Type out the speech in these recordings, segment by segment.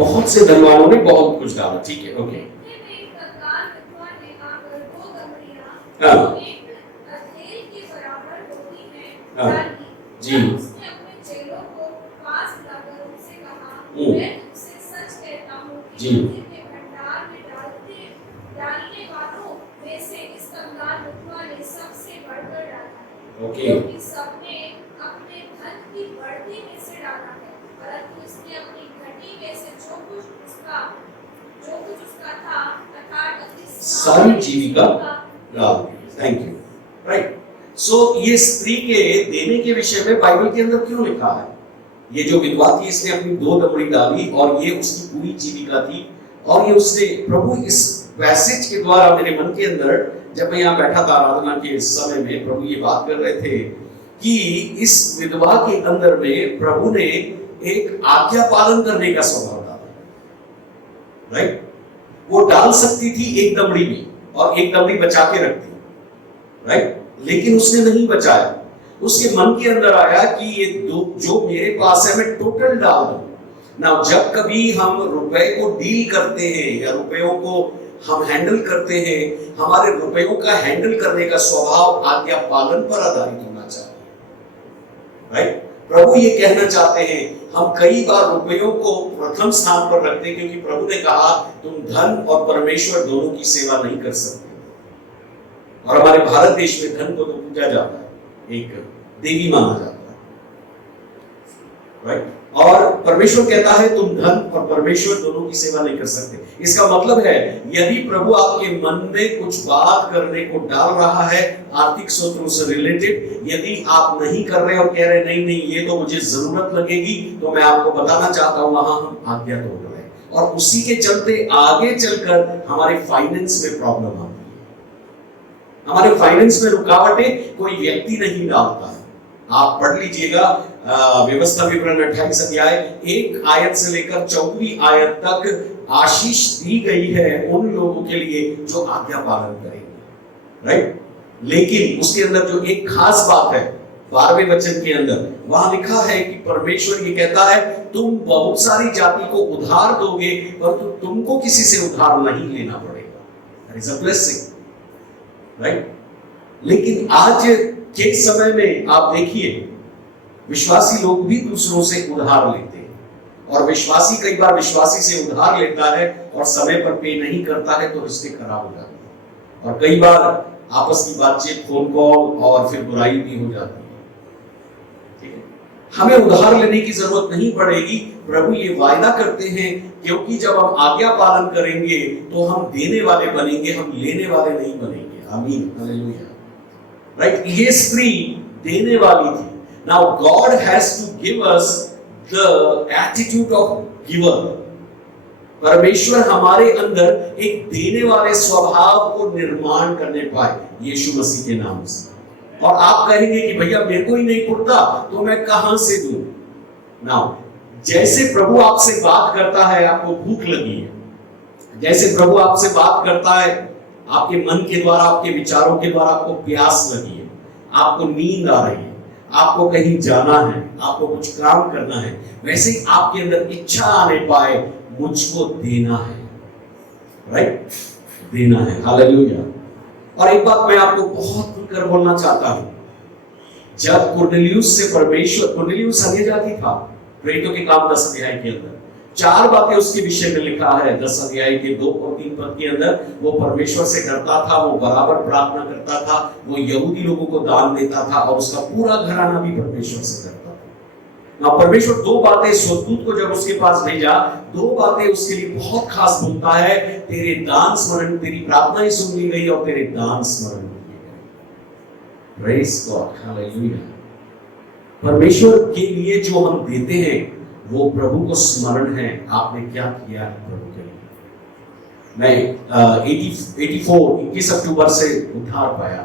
बहुत से धनवानों ने बहुत कुछ डाला। ठीक है, ओके। हाँ हाँ जी। जी ओके। सबने अपने धन की बढ़ती में से डाला है, परंतु उसने अपनी घटी में से जो कुछ उसका था अर्थात अपनी सारी जीविका डाल दी। Thank you. राइट। सो ये स्त्री के देने के विषय में बाइबल के अंदर क्यों लिखा है? ये जो विधवा थी इसने अपनी 2 दमड़ी डाली और ये उसकी पूरी जीविका थी। और ये उसने प्रभु इस पैसेज के द्वारा मेरे मन के अंदर, जब मैं यहाँ बैठा था आराधना के समय में, प्रभु ये बात कर रहे थे कि इस विधवा के अंदर में प्रभु ने एक आज्ञा पालन करने का स्वभाव डाला। राइट। वो डाल सकती थी एक दमड़ी में और एक दमड़ी बचा के रखती, राइट, लेकिन उसने नहीं बचाया। उसके मन के अंदर आया कि ये जो मेरे पास है मैं टोटल डाल दूं ना। जब कभी हम रुपए को डील करते हैं या रुपयों को हम हैंडल करते हैं, हमारे रुपयों का हैंडल करने का स्वभाव आज्ञा पालन पर आधारित होना चाहिए। राइट। प्रभु ये कहना चाहते हैं, हम कई बार रुपयों को प्रथम स्थान पर रखते हैं क्योंकि प्रभु ने कहा तुम धन और परमेश्वर दोनों की सेवा नहीं कर सकते। और हमारे भारत देश में धन को तो पूजा जाता है, एक देवी माना जाता है। राइट। और परमेश्वर कहता है तुम धन और परमेश्वर दोनों की सेवा नहीं कर सकते। इसका मतलब है यदि प्रभु आपके मन में कुछ बात करने को डाल रहा है आर्थिक स्रोतों से रिलेटेड, यदि आप नहीं कर रहे और कह रहे नहीं नहीं ये तो मुझे जरूरत लगेगी, तो मैं आपको बताना चाहता हूं वहां हम आज्ञा तोड़ रहे हैं और उसी के चलते आगे चलकर हमारे फाइनेंस में प्रॉब्लम आती है। हमारे फाइनेंस में रुकावटें कोई व्यक्ति नहीं डालता है। आप पढ़ लीजिएगा व्यवस्था विवरण 28 अध्याय 1 आयत से लेकर 14वीं आयत तक आशीष दी गई है उन लोगों के लिए जो आज्ञा पालन करेंगे। राइट। लेकिन उसके अंदर जो एक खास बात है 12वें वचन के अंदर, वहां लिखा है कि परमेश्वर ये कहता है तुम बहुत सारी जाति को उधार दोगे परंतु तुमको किसी से उधार नहीं लेना पड़ेगा। That is a blessing. Right. लेकिन आज के समय में आप देखिए विश्वासी लोग भी दूसरों से उधार लेते हैं और विश्वासी कई बार विश्वासी से उधार लेता है और समय पर पे नहीं करता है तो रिश्ते खराब हो जाते हैं और कई बार आपस की बातचीत, फोन कॉल और फिर बुराई भी हो जाती है। ठीक है। हमें उधार लेने की जरूरत नहीं पड़ेगी। प्रभु ये वायदा करते हैं क्योंकि जब हम आज्ञा पालन करेंगे तो हम देने वाले बनेंगे, हम लेने वाले नहीं बनेंगे। आमीन। हालेलुया। राइट। ये स्त्री देने वाली थी। Now God has to give us the attitude of giver. परमेश्वर हमारे अंदर एक देने वाले स्वभाव को निर्माण करने पाए यीशु मसीह के नाम से। और आप कहेंगे कि भैया मेरे को ही नहीं पुरता तो मैं कहां से दूं? Now जैसे प्रभु आपसे बात करता है, आपको भूख लगी है, जैसे प्रभु आपसे बात करता है आपके मन के द्वारा, आपके विचारों के द्वारा आपको प्यास लगी है, आपको नींद आ रही है, आपको कहीं जाना है, आपको कुछ काम करना है, वैसे ही आपके अंदर इच्छा आने पाए मुझको देना है। राइट। देना है। हालेलुया। और एक बात मैं आपको बहुत खुलकर बोलना चाहता हूं, जब कुरनेलियुस से परमेश्वर, कुरनेलियुस अन्यजाति था, प्रेरितों के काम 10 अध्याय के अंदर 4 बातें उसके विषय में लिखा है। 10 अध्याय के 2 और 3 पद के अंदर वो परमेश्वर से डरता था, वो बराबर प्रार्थना करता था, वो यहूदी लोगों को दान देता था और उसका पूरा घराना भी परमेश्वर से डरता था। ना परमेश्वर 2 बातें स्वर्गदूत को जब उसके पास भेजा, 2 बातें उसके लिए बहुत खास बोलता है, तेरे दान स्मरण, तेरी प्रार्थनाएं सुन ली गई और तेरे दान स्मरण किए गए। Praise God. हालेलुया। परमेश्वर के लिए जो हम देते हैं वो प्रभु को स्मरण है, आपने क्या किया है प्रभु के लिए। मैं 21 अक्टूबर से उधार पाया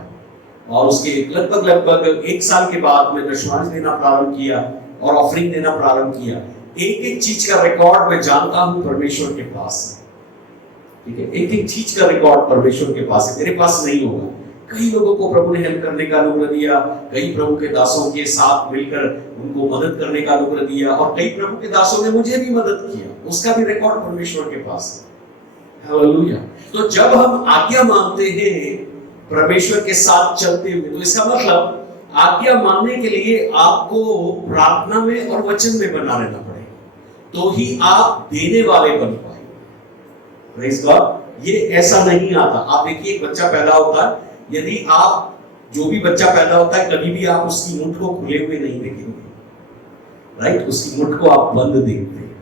और उसके लगभग 1 साल के बाद मैं दशमांश देना प्रारंभ किया और ऑफरिंग देना प्रारंभ किया। एक चीज का रिकॉर्ड मैं जानता हूं परमेश्वर के पास है। ठीक है। एक चीज का रिकॉर्ड परमेश्वर के पास है, मेरे पास नहीं होगा। कई लोगों को प्रभु ने हेल्प करने का अनुग्रह दिया, कई प्रभु के दासों के साथ मिलकर उनको मदद करने का अनुग्रह दिया, और कई प्रभु के दासों ने मुझे भी मदद किया, उसका भी रिकॉर्ड परमेश्वर के पास है। हालेलुया। तो जब हम आज्ञा मानते हैं परमेश्वर के साथ चलते हुए, तो इसका मतलब आज्ञा मानने के लिए आपको प्रार्थना में और वचन में बना रहना पड़ेगा, तो ही आप देने वाले बन पाएंगे। Praise God. ये ऐसा नहीं आता। आप देखिए, एक बच्चा पैदा होता है, यदि आप जो भी बच्चा पैदा होता है, कभी भी आप उसकी मुट्ठ को खुले हुए नहीं देखेंगे, राइट? उसकी मुट्ठ को आप बंद देखते हैं।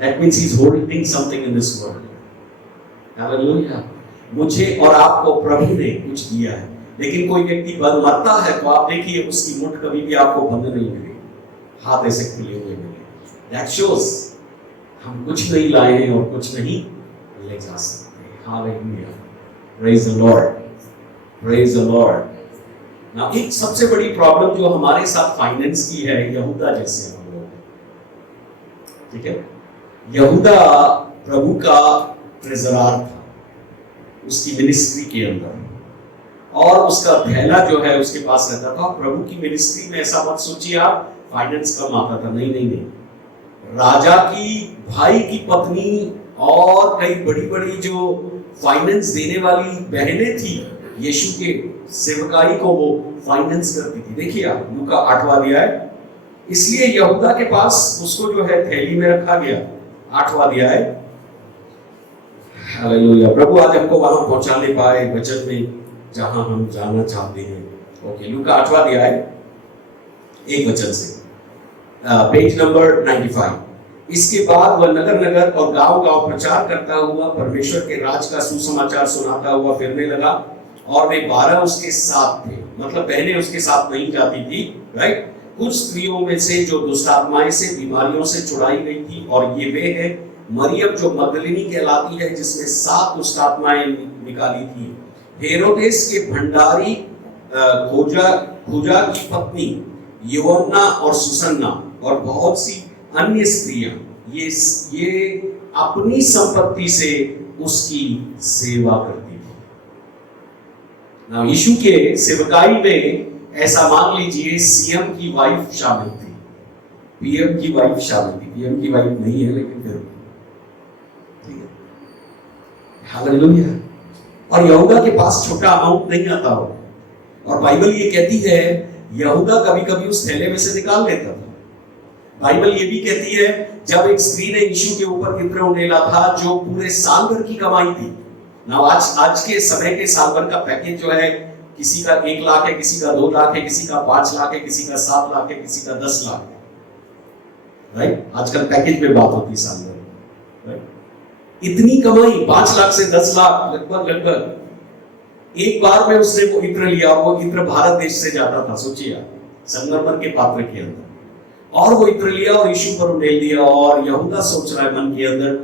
That means he is holding something in this world. Hallelujah. मुझे और आपको प्रभु ने कुछ दिया है, लेकिन कोई व्यक्ति मरता है तो आप देखिए उसकी मुट्ठ कभी भी आपको बंद नहीं मिलेगी, हाथ ऐसे खुले हुए मिलेंगे। दैट शोस हम कुछ नहीं लाए हैं और कुछ नहीं ले जा सकते। Hallelujah. Praise the Lord, praise the Lord. Now एक सबसे बड़ी प्रॉब्लम जो हमारे साथ फाइनेंस की है, यहूदा जैसे हम लोग, ठीक है? यहूदा प्रभु का ट्रेजरार था उसकी मिनिस्ट्री के अंदर, और उसका थैला जो है उसके पास रहता था। प्रभु की मिनिस्ट्री में ऐसा मत सोचिए आप फाइनेंस कम आता था, नहीं नहीं नहीं। राजा की भाई की पत्नी और कई बड़ी बड़ी जो फाइनेंस देने वाली बहनें थी, यीशु के सेवकाई को वो फाइनेंस करती थी। देखिए आप लूका 8वां अध्याय, इसलिए यहूदा के पास उसको जो है थैली में रखा गया। 8वां अध्याय। हालेलुया। प्रभु आज हमको वहां पहुंचाने पाए वचन में जहां हम जाना चाहते हैं। ओके, लूका 8वां अध्याय 1 वचन से, पेज नंबर 95। इसके बाद वह नगर नगर और गांव गांव प्रचार करता हुआ परमेश्वर के राज का सुसमाचार सुनाता हुआ फिरने लगा, और वे 12 उसके साथ थे। मतलब बहनें उसके साथ नहीं जाती थी, राइट? कुछ स्त्रियों में से जो दुष्ट आत्माएं से बीमारियों से छुड़ाई गई थी, और ये वे है मरियम जो मगदलिनी कहलाती है, जिसने 7 दुष्ट आत्माएं निकाली थी, हेरोदेस के भंडारी खोजा की पत्नी योअन्ना और सुसन्ना, और बहुत सी अन्य स्त्रियां, ये अपनी संपत्ति से उसकी सेवा करती थी। ना यीशु के सेवकाई में ऐसा मान लीजिए सीएम की वाइफ शामिल थी, पीएम की वाइफ शामिल थी। पीएम की वाइफ नहीं है लेकिन फिर ठीक है। हालेलुया। और यहूदा के पास छोटा अमाउंट नहीं आता हो, और बाइबल ये कहती है यहूदा कभी कभी उस थैले में से निकाल लेता था। बाइबल ये भी कहती है जब एक स्त्री ने यीशु के ऊपर इत्र उंडेला था जो पूरे साल भर की कमाई थी ना, आज के समय के साल भर का पैकेज जो है, किसी का 1 लाख है, किसी का 2 लाख है, किसी का 5 लाख है, किसी का 7 लाख है, किसी का 10 लाख है, राइट? आजकल पैकेज में बात होती है साल भर, राइट? इतनी कमाई 5 लाख से 10 लाख लगभग एक बार में उसने वो इत्र लिया। वो इत्र भारत देश से जाता था, सोचिए आप, संगमरमर के पात्र के अंदर, और वो इत्र लिया और यीशु पर उंडेल दिया। और यहूदा सोच रहा है मन के अंदर,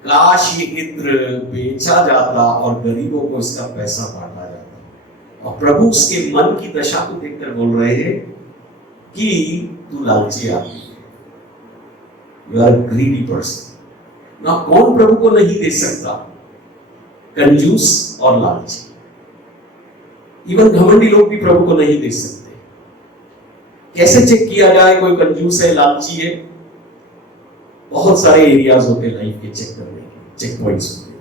काश ये इत्र बेचा जाता और गरीबों को इसका पैसा बांटा जाता। और प्रभु उसके मन की दशा को देखकर बोल रहे हैं कि तू लालची आदमी, यू आर ग्रीडी पर्सन। ना कौन प्रभु को नहीं दे सकता? कंजूस और लालची। इवन घमंडी लोग भी प्रभु को नहीं दे सकते। कैसे चेक किया जाए कोई कंजूस है, लालची है? बहुत सारे एरियाज होते हैं लाइफ के चेक करने के, चेक पॉइंट्स होते हैं।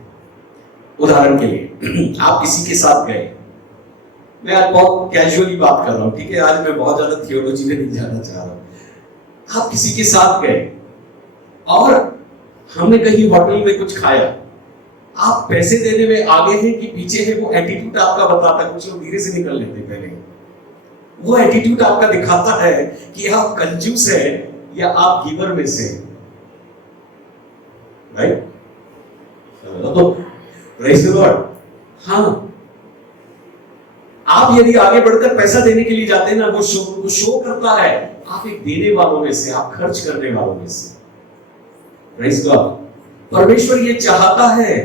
उदाहरण के लिए आप किसी के साथ गए, मैं आज बहुत कैजुअली बात कर रहा हूं, ठीक है? आज मैं बहुत ज्यादा थियोलॉजी में नहीं जाना चाह रहा। आप किसी के साथ गए और हमने कहीं होटल में कुछ खाया, आप पैसे देने में आगे हैं कि पीछे है, वो एटीट्यूड आपका बताता है। कुछ लोग धीरे से निकल लेते पहले, वो एटीट्यूड आपका दिखाता है कि आप कंजूस है या आप गिवर में से, राइट? तो प्रेज़ द लॉर्ड। हाँ, आप यदि आगे बढ़कर पैसा देने के लिए जाते हैं ना, वो शो करता है आप एक देने वालों में से, आप खर्च करने वालों में से। Praise God. परमेश्वर ये चाहता है,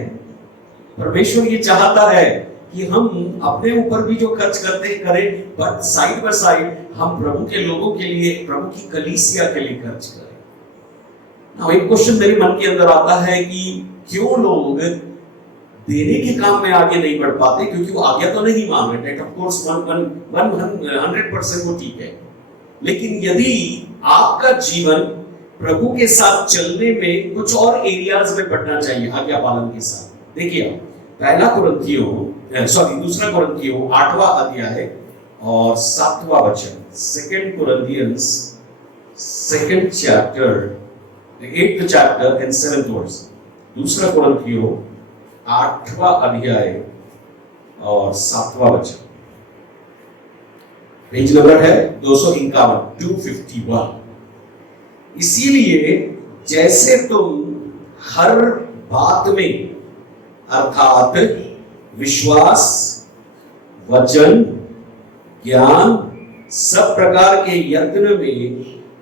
परमेश्वर ये चाहता है कि हम अपने ऊपर भी जो खर्च करते हैं करें, बट साइड बाय साइड हम प्रभु के लोगों के लिए, प्रभु की कलीसिया के लिए खर्च करें। ना एक क्वेश्चन मेरे मन के अंदर आता है कि क्यों लोग देने के काम में आगे नहीं बढ़ पाते क्योंकि वो आज्ञा तो नहीं मान रहे। ऑफ कोर्स 100% वो ठीक है, लेकिन यदि आपका जीवन प्रभु के साथ चलने में कुछ और एरियाज में बढ़ना चाहिए आज्ञा पालन के साथ। देखिए दूसरा कुरिन्थियों 8वां अध्याय और 7वां वचन, 2 Corinthians 2nd chapter 8th chapter and 7th verse। दूसरा कुरिन्थियों 8वां अध्याय और 7वां वचन, पेज नंबर है 251। इसीलिए जैसे तुम हर बात में अर्थात विश्वास, वचन, ज्ञान, सब प्रकार के यत्न में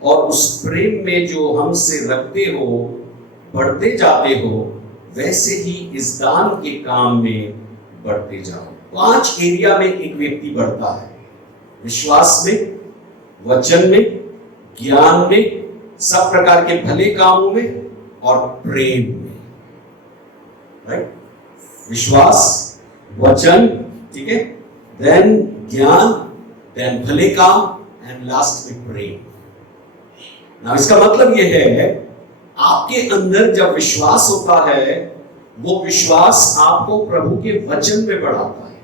और उस प्रेम में जो हमसे रखते हो बढ़ते जाते हो, वैसे ही इस दान के काम में बढ़ते जाओ। 5 एरिया में एक व्यक्ति बढ़ता है, विश्वास में, वचन में, ज्ञान में, सब प्रकार के भले कामों में और प्रेम में। राइट? विश्वास, वचन, ठीक है, देन ज्ञान, देन भले काम एंड लास्ट में प्रेम। ना इसका मतलब यह है आपके अंदर जब विश्वास होता है, वो विश्वास आपको प्रभु के वचन में बढ़ाता है।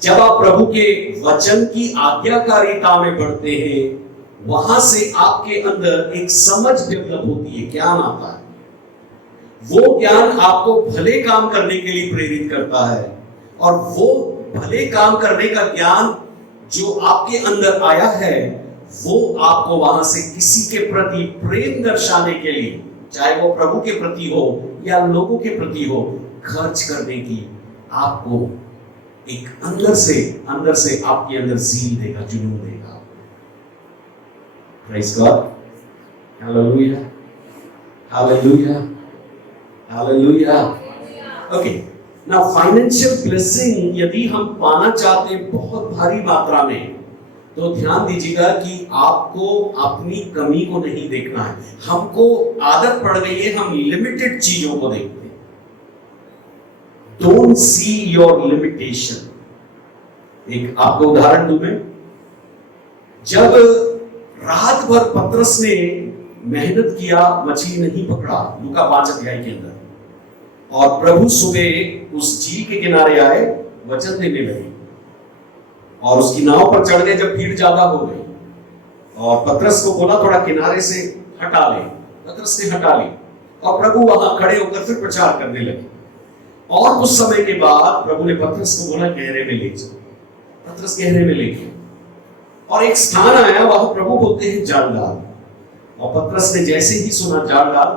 जब आप प्रभु के वचन की आज्ञाकारिता में बढ़ते हैं, वहां से आपके अंदर एक समझ डेवलप होती है, ज्ञान आता है। वो ज्ञान आपको भले काम करने के लिए प्रेरित करता है, और वो भले काम करने का ज्ञान जो आपके अंदर आया है, वो आपको वहां से किसी के प्रति प्रेम दर्शाने के लिए, चाहे वो प्रभु के प्रति हो या लोगों के प्रति हो, खर्च करने की आपको एक अंदर से आपके अंदर ज़ील देगा, जुनून देगा। Praise God. Hallelujah. Hallelujah. Hallelujah. Okay. Now financial blessing यदि हम पाना चाहते हैं बहुत भारी मात्रा में, तो ध्यान दीजिएगा कि आपको अपनी कमी को नहीं देखना है। हमको आदत पड़ गई है, हम लिमिटेड चीजों को देखते हैं। Don't see your limitation. एक आपको उदाहरण दूं मैं, जब रात भर पतरस ने मेहनत किया, मछली नहीं पकड़ा, लूका 5 अध्याय के अंदर, और प्रभु सुबह उस झील के किनारे आए, वचन देने लगे, और उसकी नाव पर चढ़ गए जब भीड़ ज्यादा हो गई, और पतरस को बोला थोड़ा किनारे से हटा ले। पतरस ने हटा ली, और प्रभु वहां खड़े होकर फिर प्रचार करने लगे। और कुछ समय के बाद प्रभु ने पतरस को बोला गहरे में ले जाओ। पतरस गहरे में ले गए, और एक स्थान आया, वहां प्रभु बोलते हैं जाल डाल। और पतरस ने जैसे ही सुना जाल डाल,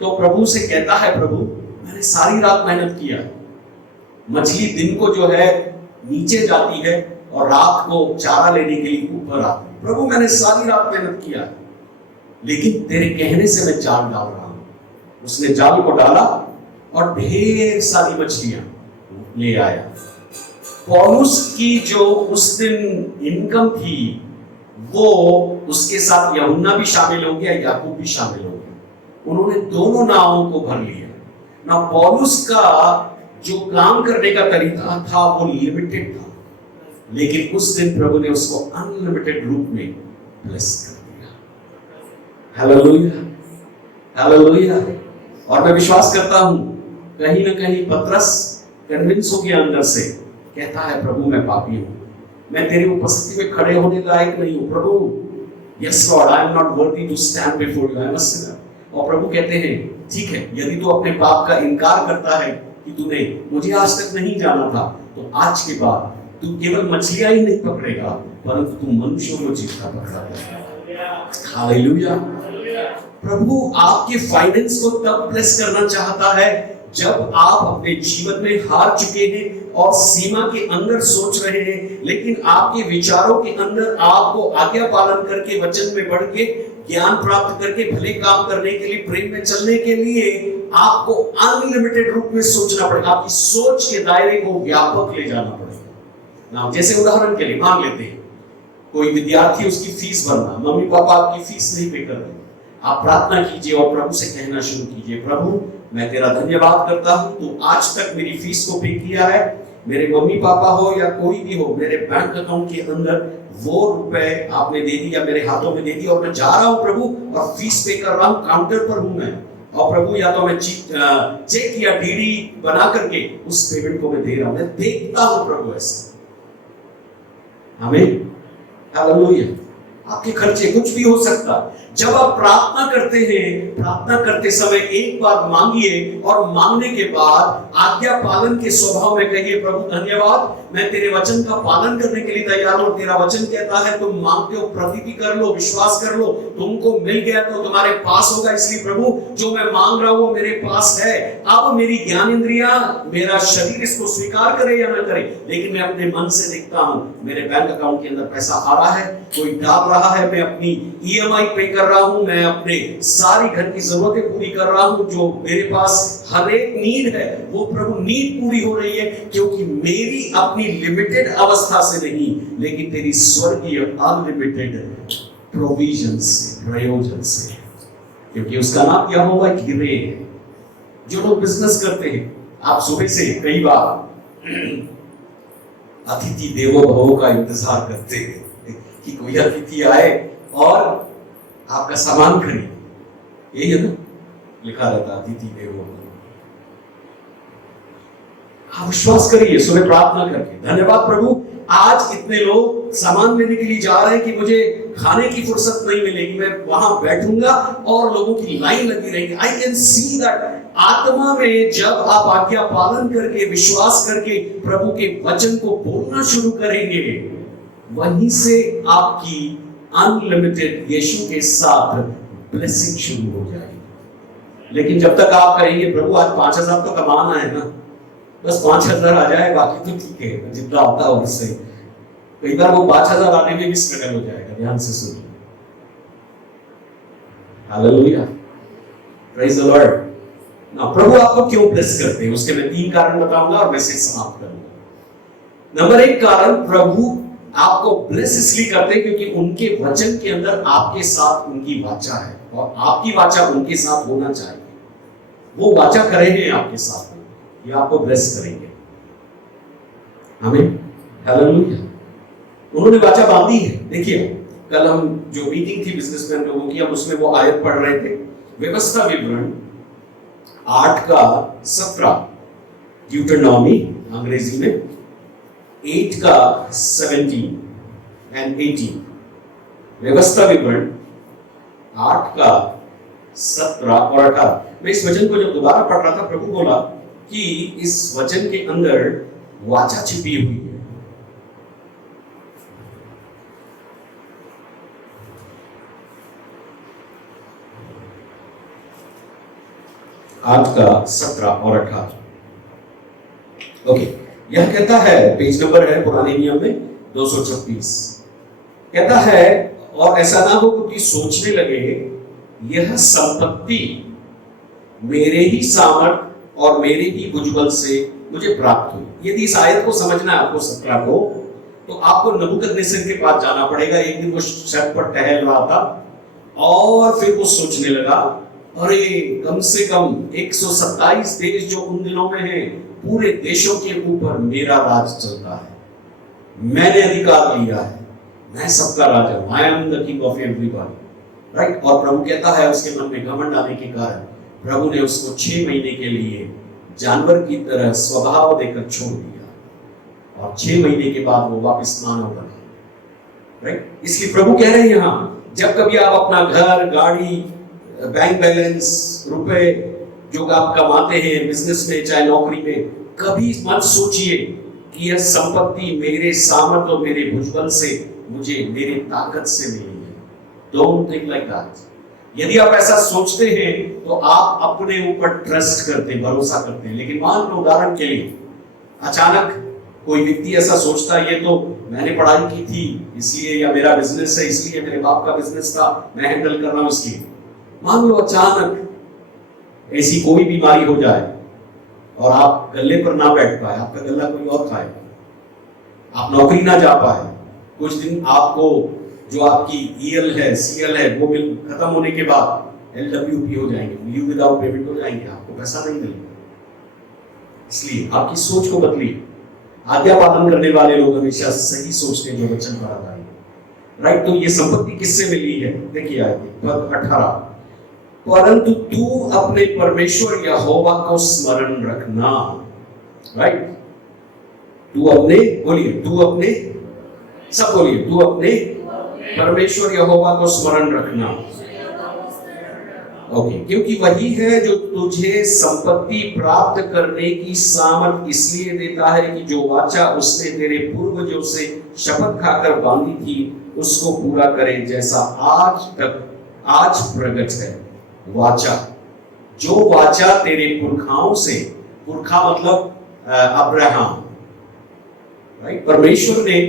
तो प्रभु से कहता है, प्रभु मैंने सारी रात मेहनत किया, मछली दिन को जो है नीचे जाती है और रात को चारा लेने के लिए ऊपर आती है। प्रभु मैंने सारी रात मेहनत किया, लेकिन तेरे कहने से मैं जाल डाल रहा हूं। उसने जाल को डाला और ढेर सारी मछलियां ले आया। पौलुस की जो उस दिन इनकम थी, वो उसके साथ यूहन्ना भी शामिल हो गया, याकूब भी शामिल हो गया। उन्होंने दोनों नावों को भर लिया ना। पौलुस का जो काम करने का तरीका था वो लिमिटेड था, लेकिन उस दिन प्रभु ने उसको अनलिमिटेड रूप में ब्लेस कर दिया। Hallelujah, hallelujah. और मैं विश्वास करता हूं कहीं ना कहीं पतरस कन्विंस हो गया अंदर से, कहता है प्रभु मैं पापी हूं, मैं तेरी उपस्थिति में खड़े होने लायक नहीं हूं। प्रभु, yes Lord, I am not worthy to stand before you, I am a sinner. और प्रभु कहते हैं ठीक है, यदि तू अपने पाप का इनकार करता है कि तूने मुझे आज तक नहीं जाना था, तो आज के बाद तू केवल मछलियां ही नहीं पकड़ेगा, परंतु तू मनुष्यों को जीता पकड़ेगा। हालेलुया। प्रभु आपके फाइनेंस को तब ब्लेस करना चाहता है जब आप अपने जीवन में हार चुके हैं और सीमा के अंदर सोच रहे हैं, लेकिन आपके विचारों के अंदर आपको आज्ञा पालन करके, वचन में बढ़ के, ज्ञान प्राप्त करके, भले काम करने के लिए, प्रेम में चलने के लिए आपको अनलिमिटेड रूप में सोचना पड़ेगा। आपकी सोच के दायरे को व्यापक ले जाना पड़ेगा ना। जैसे उदाहरण के लिए मान लेते हैं कोई विद्यार्थी, उसकी फीस भरना, मम्मी पापा आपकी फीस नहीं पे कर रहे, आप प्रार्थना कीजिए और प्रभु से कहना शुरू कीजिए, प्रभु मैं तेरा धन्यवाद करता हूं, तू आज तक मेरी फीस को पे किया है। मेरे मम्मी पापा हो या कोई भी हो, मेरे बैंक अकाउंट के अंदर वो रुपए आपने दे दिया, मेरे हाथों में दे दिया, और मैं जा रहा हूं प्रभु और फीस पे कर रहा हूं, काउंटर पर हूं मैं, और प्रभु या तो मैं चेक या डीडी बना करके उस पेमेंट को मैं दे रहा हूं, मैं देखता हूं प्रभु ऐसा। आमीन, हालेलुया। आपके खर्चे कुछ भी हो सकता। जब आप प्रार्थना करते हैं, प्रार्थना करते समय एक बार मांगिए और मांगने के बाद आज्ञा पालन के स्वभाव में कहिए, प्रभु धन्यवाद, मैं तेरे वचन का पालन करने के लिए तैयार हूं। तेरा वचन कहता है तुम मांगते हो, प्रतीति कर लो, विश्वास कर लो, तुमको मिल गया तो तुम्हारे पास होगा। इसलिए प्रभु जो मैं मांग रहा हूं मेरे पास है। अब मेरी ज्ञानेंद्रियां, मेरा शरीर इसको स्वीकार करे या ना करे, लेकिन मैं अपने मन से देखता हूं मेरे बैंक अकाउंट के अंदर पैसा आ रहा है, कोई डाल रहा है, मैं अपनी ईएमआई पे कर रहा हूं, मैं अपने सारी घर की जरूरतें पूरी कर रहा हूं, जो मेरे पास हर एक नीड है वो प्रभु नीड पूरी हो रही है, क्योंकि मेरी अपनी लिमिटेड अवस्था से नहीं, लेकिन तेरी स्वर्गीय अनलिमिटेड प्रोविजन से, प्रयोजन से, क्योंकि उसका नाम यहोवा गिरे है। जो लोग बिजनेस करते हैं, आप सुबह से कई बार अतिथि देवो भव का इंतजार करते हैं कि कोई अतिथि आए और आपका सामान खरीदे, यही है ना, लिखा रहता अतिथि देवो भव। आप विश्वास करिए सुबह प्रार्थना करके, धन्यवाद प्रभु, आज इतने लोग सामान लेने के लिए जा रहे हैं कि मुझे खाने की फुर्सत नहीं मिलेगी, मैं वहां बैठूंगा और लोगों की लाइन लगी रहेगी। I can see that. आत्मा में जब आप आज्ञा पालन करके, विश्वास करके प्रभु के वचन को बोलना शुरू करेंगे, वहीं से आपकी अनलिमिटेड यीशु के साथ ब्लेसिंग शुरू हो जाएगी। लेकिन जब तक आप कहेंगे प्रभु आज 5,000 तो कमाना है ना, बस 5,000 आ जाए, बाकी तो ठीक है, जितना आता है उससे, कई बार वो 5,000 आने में भी स्ट्रगल हो जाएगा। ध्यान से सुनिए, हालेलुया, प्रेज द लॉर्ड। ना प्रभु आपको क्यों ब्लेस करते हैं, उसके मैं 3 कारण बताऊंगा और मैसेज समाप्त करूंगा। नंबर 1 कारण, प्रभु आपको ब्लेस इसलिए करते हैं क्योंकि उनके वचन के अंदर आपके साथ उनकी वाचा है, और आपकी वाचा उनके साथ होना चाहिए। वो वाचा करेंगे आपके साथ, ये आपको ब्लेस करेंगे। आमीन, हालेलुया। उन्होंने वाचा बांधी है। देखिए, कल हम जो मीटिंग थी बिजनेसमैन लोगों की, हम उसमें वो आयत पढ़ रहे थे, व्यवस्था विवरण 8:17, ड्यूटरनॉमी अंग्रेजी में 8:17 and 18, व्यवस्था विवरण 8:17 और 18। मैं इस वचन को जब दोबारा पढ़ रहा था, प्रभु बोला कि इस वचन के अंदर वाचा छिपी हुई है। आज का 17 और 18। ओके, यह कहता है, पेज नंबर है पुराने नियम में 236, कहता है, और ऐसा ना हो कि सोचने लगे यह संपत्ति मेरे ही सामर्थ और मेरे ही भुजबल से मुझे प्राप्त हुई। यदि इस आयत को समझना है आपको 17 को, तो आपको नबूकदनेस्सर के पास जाना पड़ेगा। एक दिन वो छत पर टहल रहा था और फिर वो सोचने लगा, अरे कम से कम 127 देश जो उन दिनों में हैं, पूरे देशों के ऊपर मेरा राज चलता है, मैंने अधिकार लिया है, मैं सबका राजा हूं, I am the king of everybody, right. और प्रभु कहता है उसके मन में घमंड आने के कारण प्रभु ने उसको 6 महीने के लिए जानवर की तरह स्वभाव देकर छोड़ दिया, और 6 महीने के बाद वो वापस मानव बना, राइट। इसलिए प्रभु कह रहे हैं यहां, जब कभी आप अपना घर, गाड़ी, बैंक बैलेंस, रुपए जो आप कमाते हैं बिजनेस में चाहे नौकरी में, कभी मत सोचिए कि यह संपत्ति मेरे सामर्थ और मेरे भुजबल से, मुझे मेरी ताकत से मिली है। Don't think like that. यदि आप ऐसा सोचते हैं तो आप अपने ऊपर ट्रस्ट करते, भरोसा करते हैं। लेकिन मान लो उदाहरण के लिए अचानक कोई व्यक्ति ऐसा सोचता है, ये तो मैंने पढ़ाई की थी इसलिए, या मेरा बिजनेस है इसलिए, मेरे बाप का बिजनेस था मैं हैंडल कर रहा हूं इसलिए। मान लो अचानक ऐसी कोई बीमारी हो जाए और आप गल्ले पर ना बैठ पाए, आपका गल्ला कोई और खाए, आप नौकरी ना जा पाए, कुछ दिन आपको जो आपकी ईएल है, सीएल है, वो खत्म होने के बाद LWP हो जाएंगे, लीव विदाउट पेमेंट हो जाएंगे, आपको पैसा नहीं मिलेगा। इसलिए आपकी सोच को बदलिए। आज्ञा पालन करने वाले लोग हमेशा सही सोचते हैं जो वचन पर आधारित, राइट। तो ये संपत्ति किससे मिली है? देखिए पद 18, परंतु तू अपने परमेश्वर यहोवा को स्मरण रखना, राइट। तू अपने, बोलिए, तू अपने, सब बोलिए, तू अपने परमेश्वर यहोवा को स्मरण रखना। ओके, क्योंकि वही है जो तुझे संपत्ति प्राप्त करने की सामर्थ इसलिए देता है कि जो वाचा उसने तेरे पूर्वजों से शपथ खाकर बांधी थी उसको पूरा करे, जैसा आज प्रगट है। वाचा, जो वाचा तेरे पुरखाओं से, पुरखा मतलब अब्राहम, राइट। परमेश्वर ने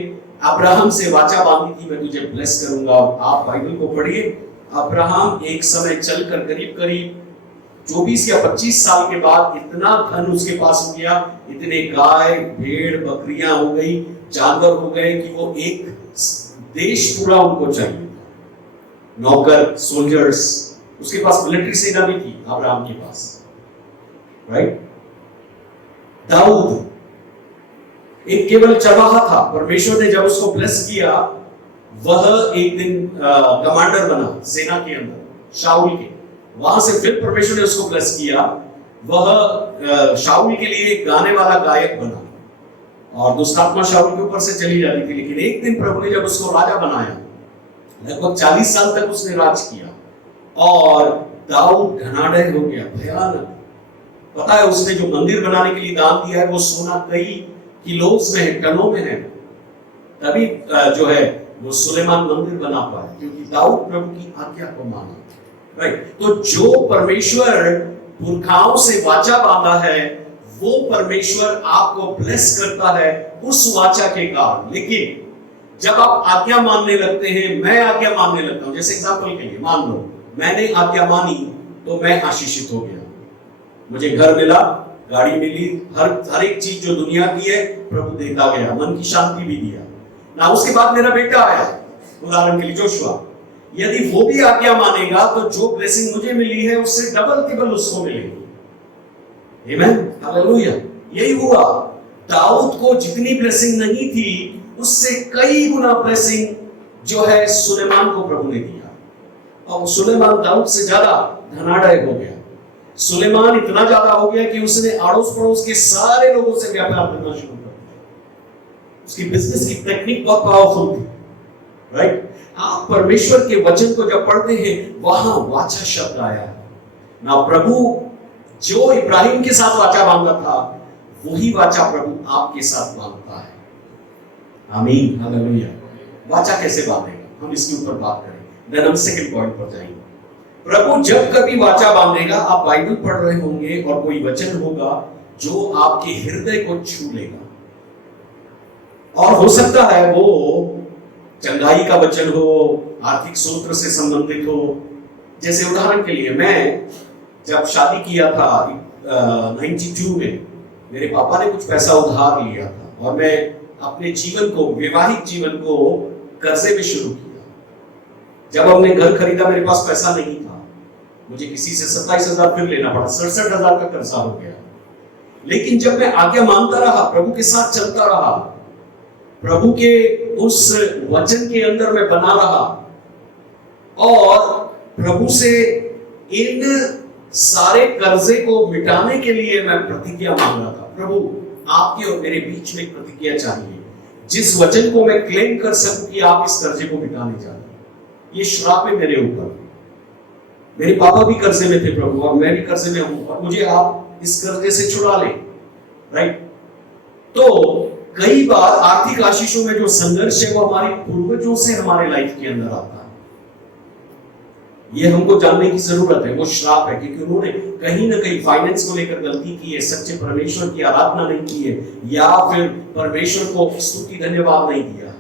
अब्राहम से वाचा बांधी थी, मैं तुझे ब्लेस करूंगा। आप बाइबल को पढ़िए, अब्राहम एक समय चलकर करीब 24 या 25 साल के बाद इतना धन उसके पास हो गया, इतने गाय भेड़ बकरियां हो गई, जानवर हो गए कि वो एक देश पूरा उनको चाहिए। नौकर, सोल्जर्स, उसके पास मिलिट्री सेना भी थी अब्राहम के पास, राइट। दाऊद एक केवल चरवाहा था, परमेश्वर ने जब उसको ब्लेस किया, वह एक दिन कमांडर बना सेना के अंदर, शाऊल के। वहां से फिर परमेश्वर ने उसको ब्लेस किया, वह शाऊल के लिए गाने वाला गायक बना, और दुष्टात्मा शाऊल के ऊपर से चली जाती थी। लेकिन एक दिन प्रभु ने जब उसको राजा बनाया, लगभग 40 साल तक उसने राज किया, और दाऊद धनाढ्य हो गया, भयानक। पता है उसने जो मंदिर बनाने के लिए दान दिया है वो सोना कई किलोस में है, टनों में है। तभी जो है वो सुलेमान मंदिर बना पाया, क्योंकि दाऊद प्रभु की आज्ञा को माना, राइट। तो जो परमेश्वर पुरखाओं से वाचा बांधा है, वो परमेश्वर आपको ब्लेस करता है उस वाचा के कारण। लेकिन जब आप आज्ञा मानने लगते हैं, मैं आज्ञा मानने लगता हूं, जैसे एग्जांपल के लिए मान लो मैंने आज्ञा मानी तो मैं आशीषित हो गया, मुझे घर मिला, गाड़ी मिली, हर एक चीज जो दुनिया की है प्रभु देता गया, मन की शांति भी दिया ना। उसके बाद मेरा बेटा आया, उदाहरण के लिए जोशुआ, यदि वो भी आज्ञा मानेगा तो जो ब्लेसिंग मुझे मिली है उससे डबल टिबल उसको मिलेगी। आमीन, हालेलुया। यही हुआ, दाऊद को जितनी ब्लेसिंग नहीं थी उससे कई गुना ब्लेसिंग जो है सुलेमान को प्रभु ने दिया, और सुलेमान दाऊद से ज्यादा धनाढ्य हो गया। सुलेमान इतना ज्यादा हो गया कि उसने अड़ोस पड़ोस के सारे लोगों से व्यापार करना शुरू कर दिया। उसकी बिजनेस की टेक्निक बहुत पावरफुल थी, राइट। आप परमेश्वर के वचन को जब पढ़ते हैं, वहां वाचा शब्द आया ना। प्रभु जो इब्राहिम के साथ वाचा बांधा था, वही वाचा प्रभु आपके साथ बांधता है। आमीन, हालेलुया। वाचा कैसे बांधेगा, हम इसके ऊपर बात करेंगे, देन हम सेकंड पॉइंट पर जाएंगे। प्रभु जब कभी वाचा बांधेगा, आप बाइबल पढ़ रहे होंगे और कोई वचन होगा जो आपके हृदय को छू लेगा, और हो सकता है वो चंगाई का वचन हो, आर्थिक सूत्र से संबंधित हो। जैसे उदाहरण के लिए, मैं जब शादी किया था 92 में, मेरे पापा ने कुछ पैसा उधार लिया था, और मैं अपने जीवन को, वैवाहिक जीवन को कर्जे में शुरू किया। जब हमने घर खरीदा, मेरे पास पैसा नहीं था, मुझे किसी से 27,000 फिर लेना पड़ा, 67,000 का कर्जा हो गया। लेकिन जब मैं आज्ञा मानता रहा, प्रभु के साथ चलता रहा, प्रभु के उस वचन के अंदर मैं बना रहा, और प्रभु से इन सारे कर्जे को मिटाने के लिए मैं प्रतिज्ञा मांग रहा था। प्रभु आपके और मेरे बीच में एक प्रतिज्ञा चाहिए, जिस वचन को मैं क्लेम कर सकूं कि आप इस कर्जे को मिटाने जा रहे हैं। ये श्राप है मेरे ऊपर, मेरे पापा भी कर्जे में थे प्रभु, और मैं भी कर्जे में हूं, और मुझे आप इस कर्जे से छुड़ा ले, राइट। तो कई बार आर्थिक आशीषों में जो संघर्ष है वो हमारे पूर्वजों से हमारे लाइफ के अंदर आता है। ये हमको जानने की जरूरत है, वो श्राप है, क्योंकि उन्होंने कहीं ना कहीं फाइनेंस को लेकर गलती की है, सच्चे परमेश्वर की आराधना नहीं की है, या फिर परमेश्वर को स्तुति धन्यवाद नहीं दिया।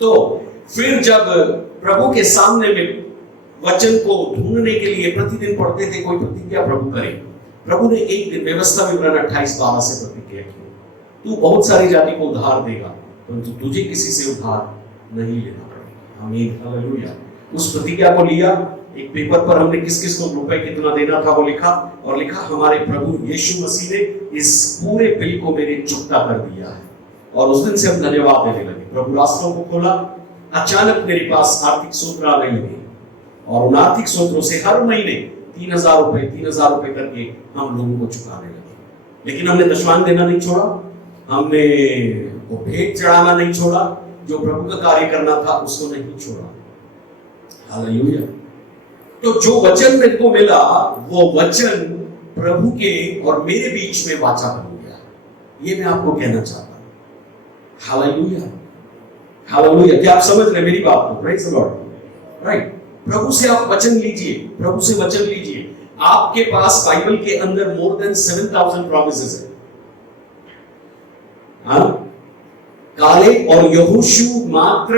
तो फिर जब प्रभु के सामने में वचन को ढूंढने के लिए प्रतिदिन पढ़ते थे, कोई प्रतिज्ञा प्रभु करे, प्रभु ने एक दिन व्यवस्था विवरण 28:12 से प्रतिज्ञा की, तू बहुत सारी जाति को उधार देगा, परंतु तुझे किसी से उधार नहीं लेना पड़ेगा। आमीन, हालेलुया। उस प्रतिज्ञा को लिया, एक पेपर पर हमने किस किस को रुपए कितना देना था वो लिखा, और लिखा हमारे प्रभु यीशु मसीह ने इस पूरे बिल को मेरे चुकता कर दिया है। और उस दिन से हम धन्यवाद देने लगे। प्रभु रास्तों को खोला, अचानक मेरे पास आर्थिक स्रोत आ गई है, और उन आर्थिक स्रोतों से हर महीने 3,000 रुपए करके हम लोगों को चुकाने लगे। लेकिन हमने दशमांश देना नहीं छोड़ा, हमने वो भेंट चढ़ाना नहीं छोड़ा, जो प्रभु का कार्य करना था उसको नहीं छोड़ा। हालेलुया। तो जो वचन मेरे को मिला वो वचन प्रभु के और मेरे बीच में वाचा बन गया। ये मैं आपको कहना चाहता हूं। Hallelujah, hallelujah. क्या आप समझ रहे मेरी बात को? Praise the Lord. राइट। प्रभु से आप वचन लीजिए, प्रभु से वचन लीजिए। आपके पास बाइबल के अंदर मोर देन 7,000 प्रॉमिसेस है। हाँ? काले और यहोशू मात्र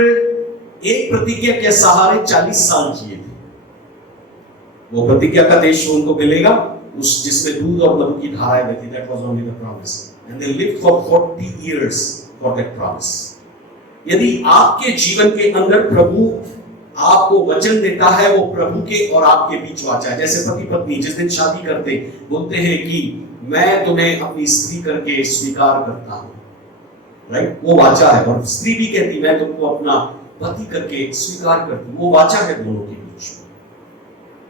एक प्रतिज्ञा के सहारे 40 साल जिए थे। वो प्रतिज्ञा का देश उनको मिलेगा, उस जिसमें दूध और मधु की धाराएं बहती। That was only the promise, and they lived for 40 years for that promise. यदि आपके जीवन के अंदर प्रभु आपको वचन देता है, वो प्रभु के और आपके बीच वाचा है। जैसे पति पत्नी जिस दिन शादी करते बोलते हैं कि मैं तुम्हें अपनी स्त्री करके स्वीकार करता हूं, राइट? वो वाचा है। और स्त्री भी कहती मैं तुमको अपना पति करके स्वीकार करती हूं। वो वाचा है दोनों के बीच में।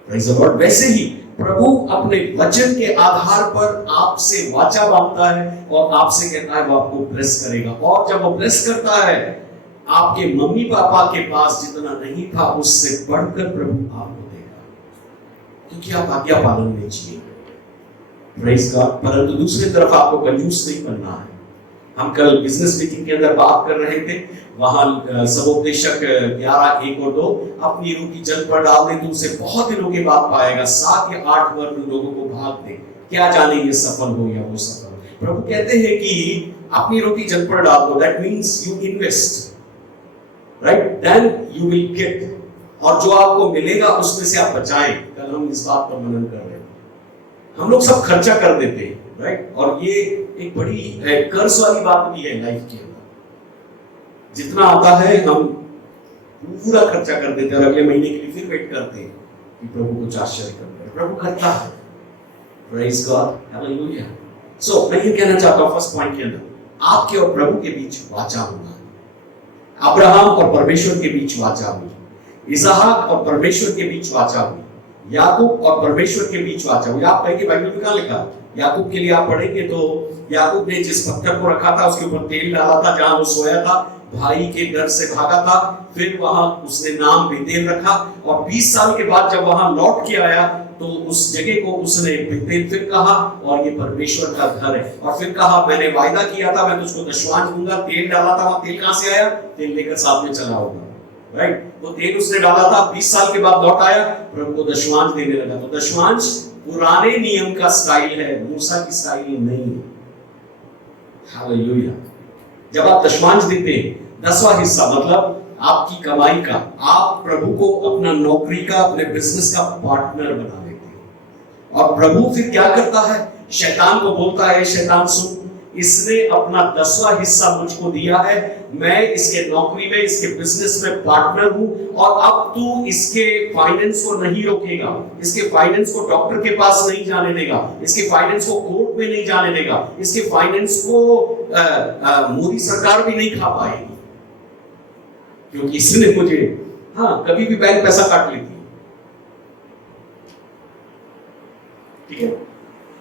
Praise the Lord. वैसे ही प्रभु अपने वचन के आधार पर आपसे वाचा बांधता है और आपसे कहता है वो आपको ब्लेस करेगा। और जब वो ब्लेस करता है, आपके मम्मी पापा के पास जितना नहीं था उससे बढ़कर प्रभु आपको देगा, क्योंकि आप आज्ञा पालन में जिए। Praise God. परंतु दूसरी तरफ आपको कंजूस नहीं बनना है। हम कल बिजनेस मीटिंग के अंदर बात कर रहे थे, वहां समुपदेशक 11, 1 और 2 अपनी रोटी जल पर डाल दे तो उसे बहुत दिनों के बाद पाएगा, 7 या 8 वर्ष लोगों को भाग दे, क्या जाने ये सफल हो या वो सफल। प्रभु कहते हैं कि अपनी रोटी जल पर डाल दो, that means you invest, right? Then you will get. और जो आपको मिलेगा उसमें से आप बचाएं। कल हम इस बात पर मनन कर रहे हैं। हम लोग सब खर्चा कर देते हैं, राइट? और ये एक बड़ी कर्ज वाली बात भी है लाइफ के अंदर। जितना आता है हम पूरा खर्चा कर देते हैं और अगले महीने के लिए फिर वेट करते हैं कि प्रभु कुछ आश्चर्य करे। प्रभु करता है। Praise God, hallelujah. सो मैं ये कहना चाहता हूं फर्स्ट पॉइंट के अंदर, आपके और प्रभु के बीच वाचा होना है। अब्राहम और परमेश्वर के बीच वाचा हुई, इसहाक और परमेश्वर के बीच वाचा हुई, याकूब और परमेश्वर के बीच वाचा हुई। आप कहेंगे बाइबल में कहां लिखा? याकूब के लिए आप पढ़ेंगे तो याकूब ने जिस पत्थर को रखा था उसके ऊपर तेल डाला था, जहां वो सोया था, भाई के डर से भागा था, फिर वहां उसने नाम बेतेल रखा। और 20 साल के बाद जब वहां लौट के आया तो उस जगह को उसने बेतेल फिर कहा, और ये परमेश्वर का घर है। और फिर कहा मैंने वायदा किया था मैं तुझको दशमांश दूंगा। तेल डाला था, वहां तेल कहां से आया? तेल लेकर साथ में चला होगा, राइट? तो तेल उसने डाला था, 20 साल के बाद लौट आया, प्रभु को दशमांश देने लगा। तो दशमांश पुराने नियम का स्टाइल है, मूसा की स्टाइल नहीं है। हालेलुया। जब आप दशमांश देते हैं, 10वां हिस्सा मतलब आपकी कमाई का, आप प्रभु को अपना नौकरी का, अपने बिजनेस का पार्टनर बना लेते हैं। और प्रभु फिर क्या करता है? शैतान को बोलता है, शैतान सुन, इसने अपना 10वां हिस्सा मुझको दिया है, मैं इसके नौकरी में, इसके बिजनेस में पार्टनर हूं, और अब तू इसके फाइनेंस को नहीं रोकेगा, इसके फाइनेंस को डॉक्टर के पास नहीं जाने देगा, इसके फाइनेंस को कोर्ट में नहीं जाने देगा, इसके फाइनेंस को मोदी सरकार भी नहीं खा पाएगी, क्योंकि इसने मुझे, हाँ, कभी भी बैंक पैसा काट लेती है। ठीक है?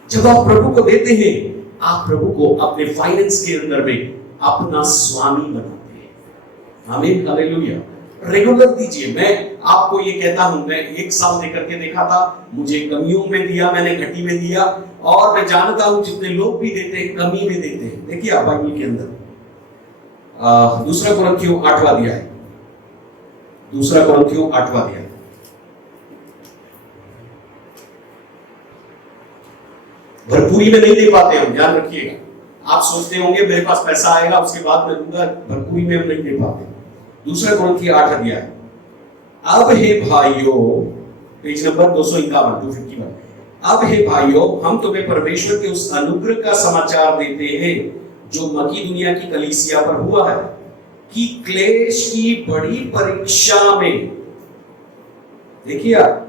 जब आप प्रभु को देते हैं, आप प्रभु को अपने फाइनेंस के अंदर में अपना स्वामी बनाते हैं। आमीन, हालेलुया। रेगुलर दीजिए। मैं आपको ये कहता हूं, मैं 1 साल देकर के देखा था, मुझे कमियों में दिया, मैंने घटी में दिया, और मैं जानता हूं जितने लोग भी देते हैं कमी में देते हैं। देखिए आप बाइबल के अंदर 2 कुरिन्थियों 8वां अध्याय, 2 कुरिन्थियों 8वां अध्याय, भरपूरी में नहीं दे पाते हम, ध्यान रखिएगा। आप सोचते होंगे मेरे पास पैसा आएगा उसके बाद मैं दूंगा, भरपूरी में हम नहीं दे पाते। 2 कुरिन्थियों 8 अध्याय। अब हे भाइयों, पेज नंबर 251, अब हे भाइयों, हम तुम्हें परमेश्वर के उस अनुग्रह का समाचार देते हैं जो मकीदुनिया की कलीसिया पर हुआ है, कि क्लेश की बड़ी परीक्षा में देखिए आप,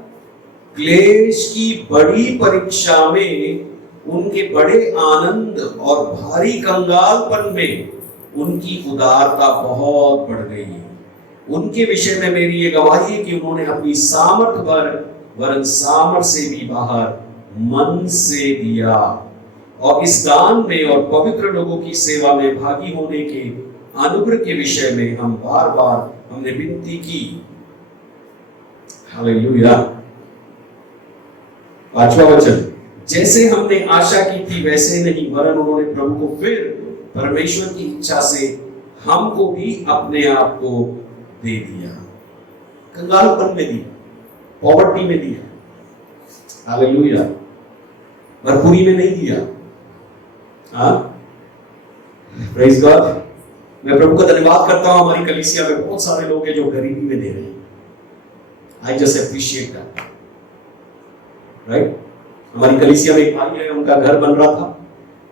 क्लेश की बड़ी परीक्षा में उनके बड़े आनंद और भारी कंगालपन में उनकी उदारता बहुत बढ़ गई है। उनके विषय में मेरी ये गवाही है कि उन्होंने अपनी सामर्थ पर वरन सामर्थ से भी बाहर मन से दिया, और इस दान में और पवित्र लोगों की सेवा में भागी होने के अनुग्रह के विषय में हम बार बार हमने विनती की। हालेलुया। 5वां वचन, जैसे हमने आशा की थी वैसे नहीं, वरन उन्होंने प्रभु को फिर परमेश्वर की इच्छा से हमको भी अपने आप को दे दिया। कंगालपन में दिया, पॉवर्टी में दिया। हालेलुया। भरपूरी में नहीं दिया। हाँ, प्रेज गॉड। मैं प्रभु का धन्यवाद करता हूं, हमारी कलीसिया में बहुत सारे लोग हैं जो गरीबी में दे रहे हैं। I just appreciate that, right. हमारी कलीसिया में एक भाई है, उनका घर बन रहा था,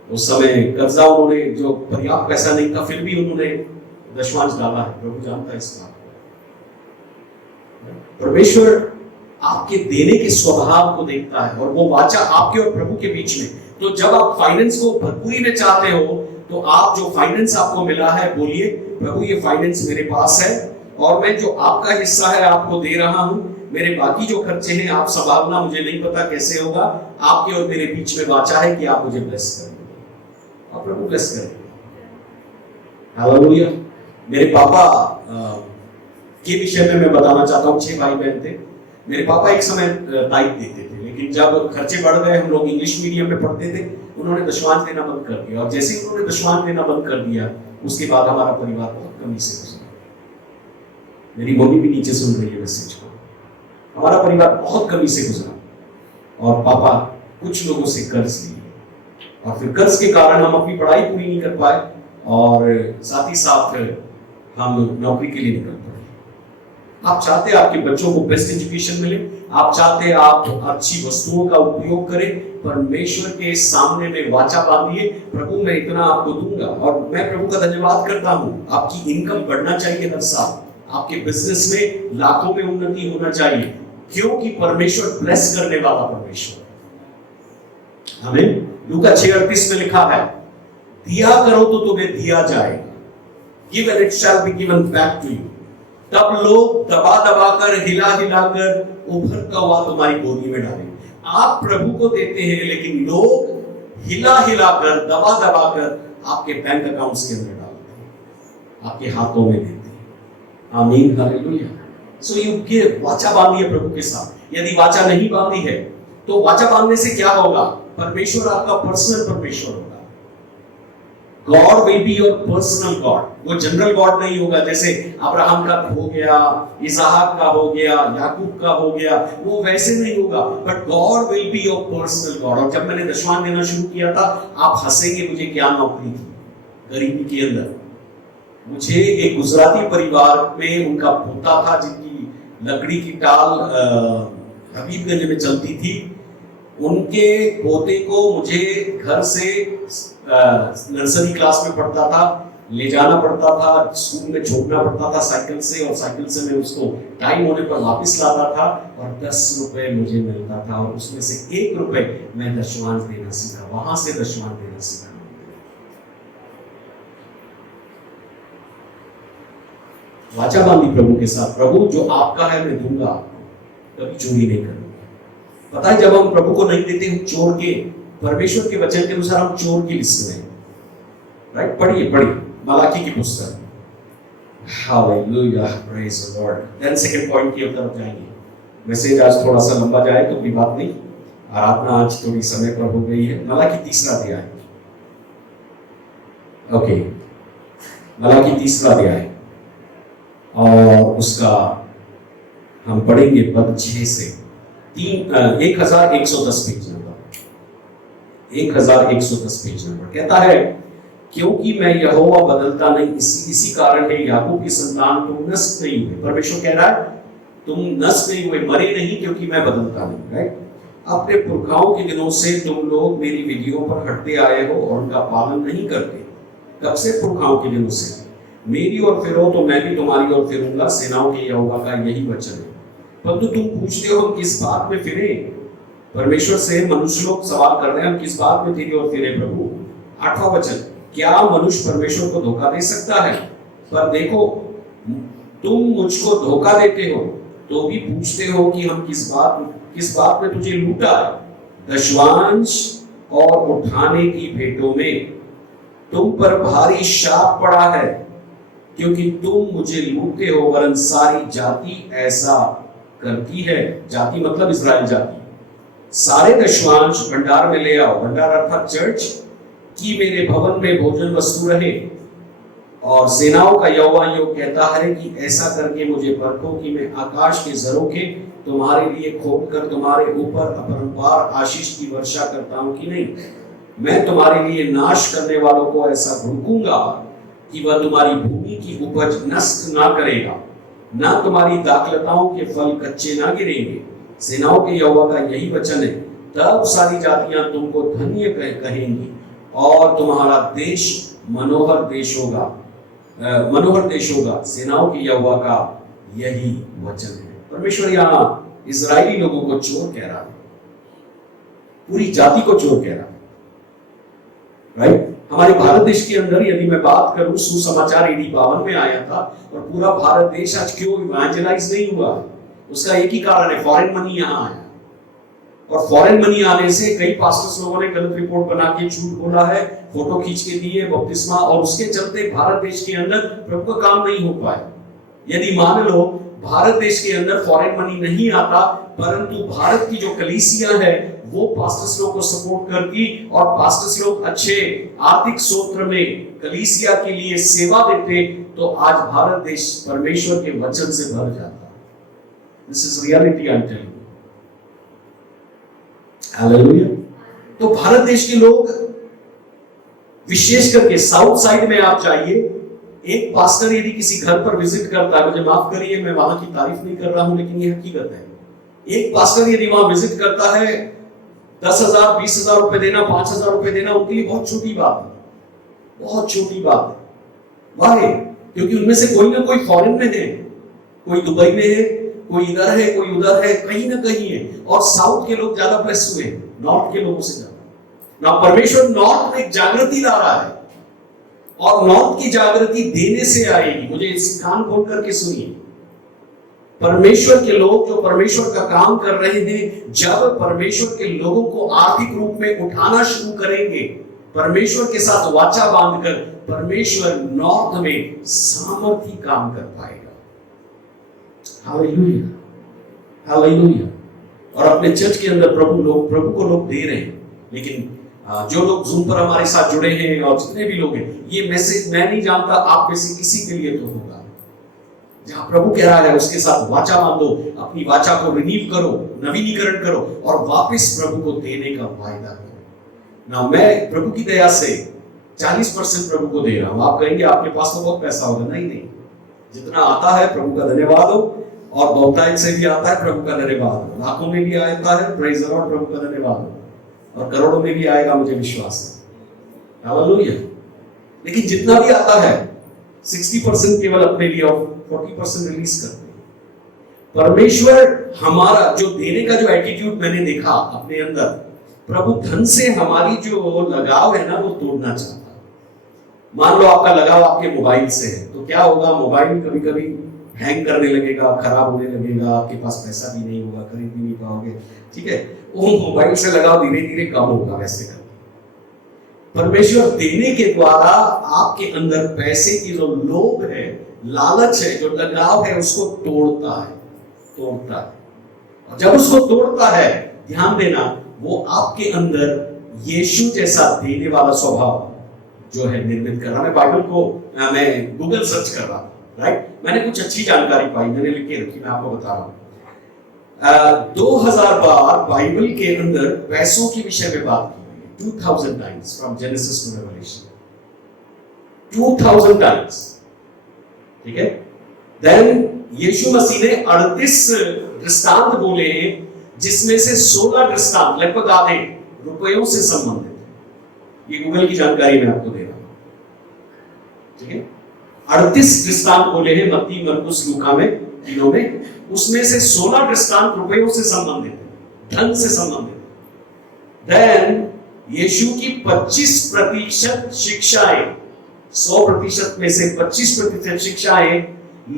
उस समय कर्जा उन्होंने जो पर्याप्त पैसा नहीं था, फिर भी उन्होंने दशमांश डाला है। प्रभु जानता है इस बात को। परमेश्वर आपके देने के स्वभाव को देखता है, और वो वाचा आपके और प्रभु के बीच में। तो जब आप फाइनेंस को भरपूरी में चाहते हो, तो आप जो फाइनेंस आपको मिला है, बोलिए प्रभु ये फाइनेंस मेरे पास है, और मैं जो आपका हिस्सा है आपको दे रहा हूं। मेरे बाकी जो खर्चे हैं आप संभालना, मुझे नहीं पता कैसे होगा। आपके और मेरे बीच में वाचा है कि आप मुझे ब्लेस करेंगे, आप प्रभु ब्लेस करेंगे। हालेलुया। मेरे पापा के विषय में मैं बताना चाहता हूँ। 6 भाई बहन थे। मेरे पापा एक समय टाइप देते थे, लेकिन जब खर्चे बढ़ गए, हम लोग इंग्लिश मीडियम में पढ़ते थे, उन्होंने दशमांश देना बंद कर दिया। और जैसे ही उन्होंने दशमांश देना बंद कर दिया, उसके बाद हमारा परिवार बहुत कमी से गुजरा। मेरी मम्मी भी नीचे सुन रही है मैसेज को। हमारा परिवार बहुत कमी से गुजरा, और पापा कुछ लोगों से कर्ज लिए, और फिर कर्ज के कारण हम अपनी पढ़ाई पूरी नहीं कर पाए, और साथ ही साथ हम नौकरी के लिए निकल पड़े। आप चाहते हैं आपके बच्चों को बेस्ट एजुकेशन मिले, आप चाहते हैं आप अच्छी वस्तुओं का उपयोग करें, परमेश्वर के सामने में वाचा बांधिए, प्रभु मैं इतना आपको दूंगा। और मैं प्रभु का धन्यवाद करता हूं, आपकी इनकम बढ़ना चाहिए हर साल, आपके बिजनेस में लाखों में उन्नति होना चाहिए, क्योंकि परमेश्वर ब्लेस करने वाला परमेश्वर। आमीन। लूका 6:38 में लिखा है, दिया करो तो तुम्हें दिया जाएगा, give and it shall be given back to you. तब लोग दबा दबा कर, हिला हिला कर उभरता हुआ तुम्हारी गोदी में डालेंगे। आप प्रभु को देते हैं, लेकिन लोग हिला हिला कर, दबा दबा कर आपके बैंक अकाउंट्स के अंदर डालते हैं, आपके हाथों में देते हैं। आमीन। हालेलुया। So you give. वाचा बांधिए प्रभु के साथ। यदि वाचा नहीं बांधी है, तो वाचा बांधने से क्या होगा? परमेश्वर आपका पर्सनल परमेश्वर होगा। God will be your personal God. वो जनरल गॉड नहीं होगा, जैसे अब्राहम का हो गया, इसहाक का हो गया, याकूब का हो गया, वो वैसे नहीं होगा। But God will be your personal God. और जब मैंने दशमांश देना शुरू किया था, आप हंसेंगे, मुझे क्या नौकरी थी गरीबी के अंदर। मुझे एक गुजराती परिवार में उनका पोता था, जिनकी लकड़ी की टाल हबीबगंज में चलती थी। उनके पोते को मुझे घर से नर्सरी क्लास में पढ़ता था, ले जाना पड़ता था, स्कूल में छोड़ना पड़ता था साइकिल से, और साइकिल से मैं उसको टाइम होने पर वापस लाता था, और 10 रुपए मुझे मिलता था, और उसमें से 1 रुपए मैं दशमांश देना सीखा। वहां से दशमांश देना सीखा। वाचा बांधी प्रभु के साथ, प्रभु जो आपका है मैं दूंगा आपको, कभी चोरी नहीं करूंगा। पता है, जब हम प्रभु को नहीं देते, हम चोर के, परमेश्वर के वचन के अनुसार हम चोर की लिस्ट में, राइट। पढ़िए मलाकी की पुस्तक। Hallelujah, praise the Lord. Then second point की तरफ जाएंगे। मैसेज आज थोड़ा सा लंबा जाए तो कोई बात नहीं, आराधना आज थोड़ी समय पर हो गई है। मलाकी 3रा अध्याय। ओके, मलाकी 3रा अध्याय, और उसका हम पढ़ेंगे पद 6 से 1110 पेज नंबर, 1110 पेज नंबर। कहता है, क्योंकि मैं यहोवा बदलता नहीं, इसी कारण है याकूब की संतान तुम नष्ट नहीं हुए। परमेश्वर कह रहा है तुम नष्ट नहीं हुए, मरे नहीं, क्योंकि मैं बदलता नहीं, राइट। अपने पुरखाओं के दिनों से तुम लोग मेरी विधियों पर हटते आए हो और उनका पालन नहीं करते। कब से? पुरखाओं के दिनों से। मेरी ओर फिरो तो मैं भी तुम्हारी ओर फिरूंगा, सेनाओं के यहोवा का यही वचन है। परंतु तुम पूछते हो हम किस बात में फिरे। परमेश्वर से मनुष्य लोग सवाल कर रहे हैं हम किस बात में तेरी ओर फिरे प्रभु। 8वां वचन, क्या मनुष्य परमेश्वर को धोखा दे सकता है? पर देखो तुम मुझको धोखा देते हो तो भी पूछते हो कि हम किस बात में तुझे लूटा। दशवांश और उठाने की भेंटों में तुम पर भारी शाप पड़ा है, क्योंकि तुम मुझे लूटते हो, वरन सारी जाति ऐसा करती है। जाति मतलब इस्राएल जाति। सारे दशवांश भंडार में ले आओ, भंडार अर्थात चर्च, कि मेरे भवन में भोजन वस्तु रहे। और सेनाओं का यहोवा यूं कहता है कि ऐसा करके मुझे परखो कि मैं आकाश के झरोखे तुम्हारे लिए खोलकर तुम्हारे ऊपर अपरंपार आशीष की वर्षा करता हूं कि नहीं। मैं तुम्हारे लिए नाश करने वालों को ऐसा भड़कूंगा कि वह तुम्हारी भूमि की उपज नष्ट ना करेगा, ना तुम्हारी दाखलताओं के फल कच्चे ना गिरेंगे। सेनाओं के यहोवा का यही वचन है। तब सारी जातियां तुमको धन्य कहेंगी और तुम्हारा देश मनोहर देश होगा, मनोहर देश होगा। सेनाओं के यहोवा का यही वचन है। परमेश्वर यहाँ इजरायली लोगों को चोर कह रहा है, पूरी जाति को चोर कह रहा है, राइट। हमारे भारत देश के अंदर यदि मैं बात करूं, सुसमाचार AD 52 में आया था और पूरा भारत देश आज क्यों इवेंजलाइज नहीं हुआ? उसका एक ही कारण है, फॉरेन मनी यहां आया। और फॉरेन मनी आने से कई पास्टर्स लोगों ने गलत रिपोर्ट बना के झूठ बोला है, फोटो खींच के दिए बपतिस्मा, और उसके चलते भारत देश के अंदर प्रभु का काम नहीं हो पाया। यदि मान लो भारत देश के अंदर फॉरेन मनी नहीं आता, परंतु भारत की जो कलीसिया है वो पास्टर्स लोग को सपोर्ट करती और पास्टर्स लोग अच्छे आर्थिक स्रोत में कलीसिया के लिए सेवा देते, तो आज भारत देश परमेश्वर के वचन से भर जाता। This is reality I am telling you. Hallelujah. तो भारत देश के लोग, विशेष करके साउथ साइड में आप जाइए, एक पास्टर यदि किसी घर पर विजिट करता है, मुझे माफ करिए मैं वहां की तारीफ नहीं कर रहा हूं, लेकिन ये हकीकत है। एक पास्टर यदि वहां विजिट करता है, 10,000 20,000 रुपए देना, 5,000 रुपए देना उनके लिए बहुत छोटी बात है, बहुत छोटी बात है। वाह, क्योंकि उनमें से कोई ना कोई फॉरेन में है, कोई दुबई में है, कोई इधर है, कोई उधर है, कहीं ना कहीं है। और साउथ के लोग ज्यादा ब्लेस हुए, नॉर्थ के लोगों से ज्यादा। ना परमेश्वर नॉर्थ में एक जागृति ला रहा है, और नॉर्थ की जागृति देने से आएगी। मुझे इस कान खोल करके सुनिए, परमेश्वर के लोग जो परमेश्वर का काम कर रहे हैं, जब परमेश्वर के लोगों को आर्थिक रूप में उठाना शुरू करेंगे, परमेश्वर के साथ वाचा बांधकर, परमेश्वर नॉर्थ में सामर्थी काम कर पाएगा। Hallelujah, hallelujah. और अपने चर्च के अंदर प्रभु को लोग दे रहे हैं, लेकिन जो लोग जूम पर हमारे साथ जुड़े हैं और जितने भी लोग हैं, ये मैसेज मैं नहीं जानता आप में से किसी के लिए तो होगा, जहां प्रभु कह रहा है उसके साथ वाचा बांधो, अपनी वाचा को रिन्यू करो, नवीनीकरण करो और वापस प्रभु को देने का वायदा करो। ना मैं प्रभु की दया से 40% प्रभु को दे रहा हूं। आप कहेंगे आपके पास तो बहुत पैसा होगा, नहीं, जितना आता है प्रभु का धन्यवाद हो, और बहुतायत से भी आता है प्रभु का धन्यवाद हो, लाखों में भी आता है प्रेज द लॉर्ड, प्रभु का धन्यवाद हो, और करोड़ों में भी आएगा, मुझे विश्वास है। हालेलुया। लेकिन जितना भी आता है 60% केवल अपने लिए और 40% रिलीज करते हैं। परमेश्वर हमारा जो देने का जो एटीट्यूड मैंने देखा अपने अंदर, प्रभु धन से हमारी जो लगाव है ना, वो तोड़ना चाहता है। मान लो आपका लगाव आपके मोबाइल से है, तो क्या होगा, मोबाइल कभी कभी हैंग करने लगेगा, खराब होने लगेगा, आपके पास पैसा भी नहीं होगा, खरीद भी नहीं पाओगे, ठीक है। वो मोबाइल से लगाव धीरे धीरे कम होगा। वैसे कर परमेश्वर देने के द्वारा आपके अंदर पैसे की जो लोभ है, लालच है, जो लगाव है, उसको तोड़ता है। और जब उसको तोड़ता है, ध्यान देना, वो आपके अंदर यीशु जैसा देने वाला स्वभाव जो है निर्मित कर रहा। मैं बाइबल को मैं गूगल सर्च कर रहा था, राइट। मैंने कुछ अच्छी जानकारी पाई, मैंने लिख के रखी, मैं आपको बता रहा हूं। 2000 बार बाइबल के अंदर पैसों के विषय में बात की गई, 2000 times from Genesis to Revelation, 2000 times, ठीक है। देन यीशु मसीह ने 38 दृष्टांत बोले हैं, जिसमें से 16 दृष्टांत लगभग आधे रुपयों से संबंधित है। ये गूगल की जानकारी मैं आपको दे रहा हूं, ठीक है। 38 दृष्टांत बोले हैं मत्ती, मरकुस, लूका में, दिनों में, उसमें से 16 दृष्टांत रुपयों से संबंधित है, धन से संबंधित है। देन यीशु की 25% शिक्षाएं, 100% में से 25% शिक्षाएं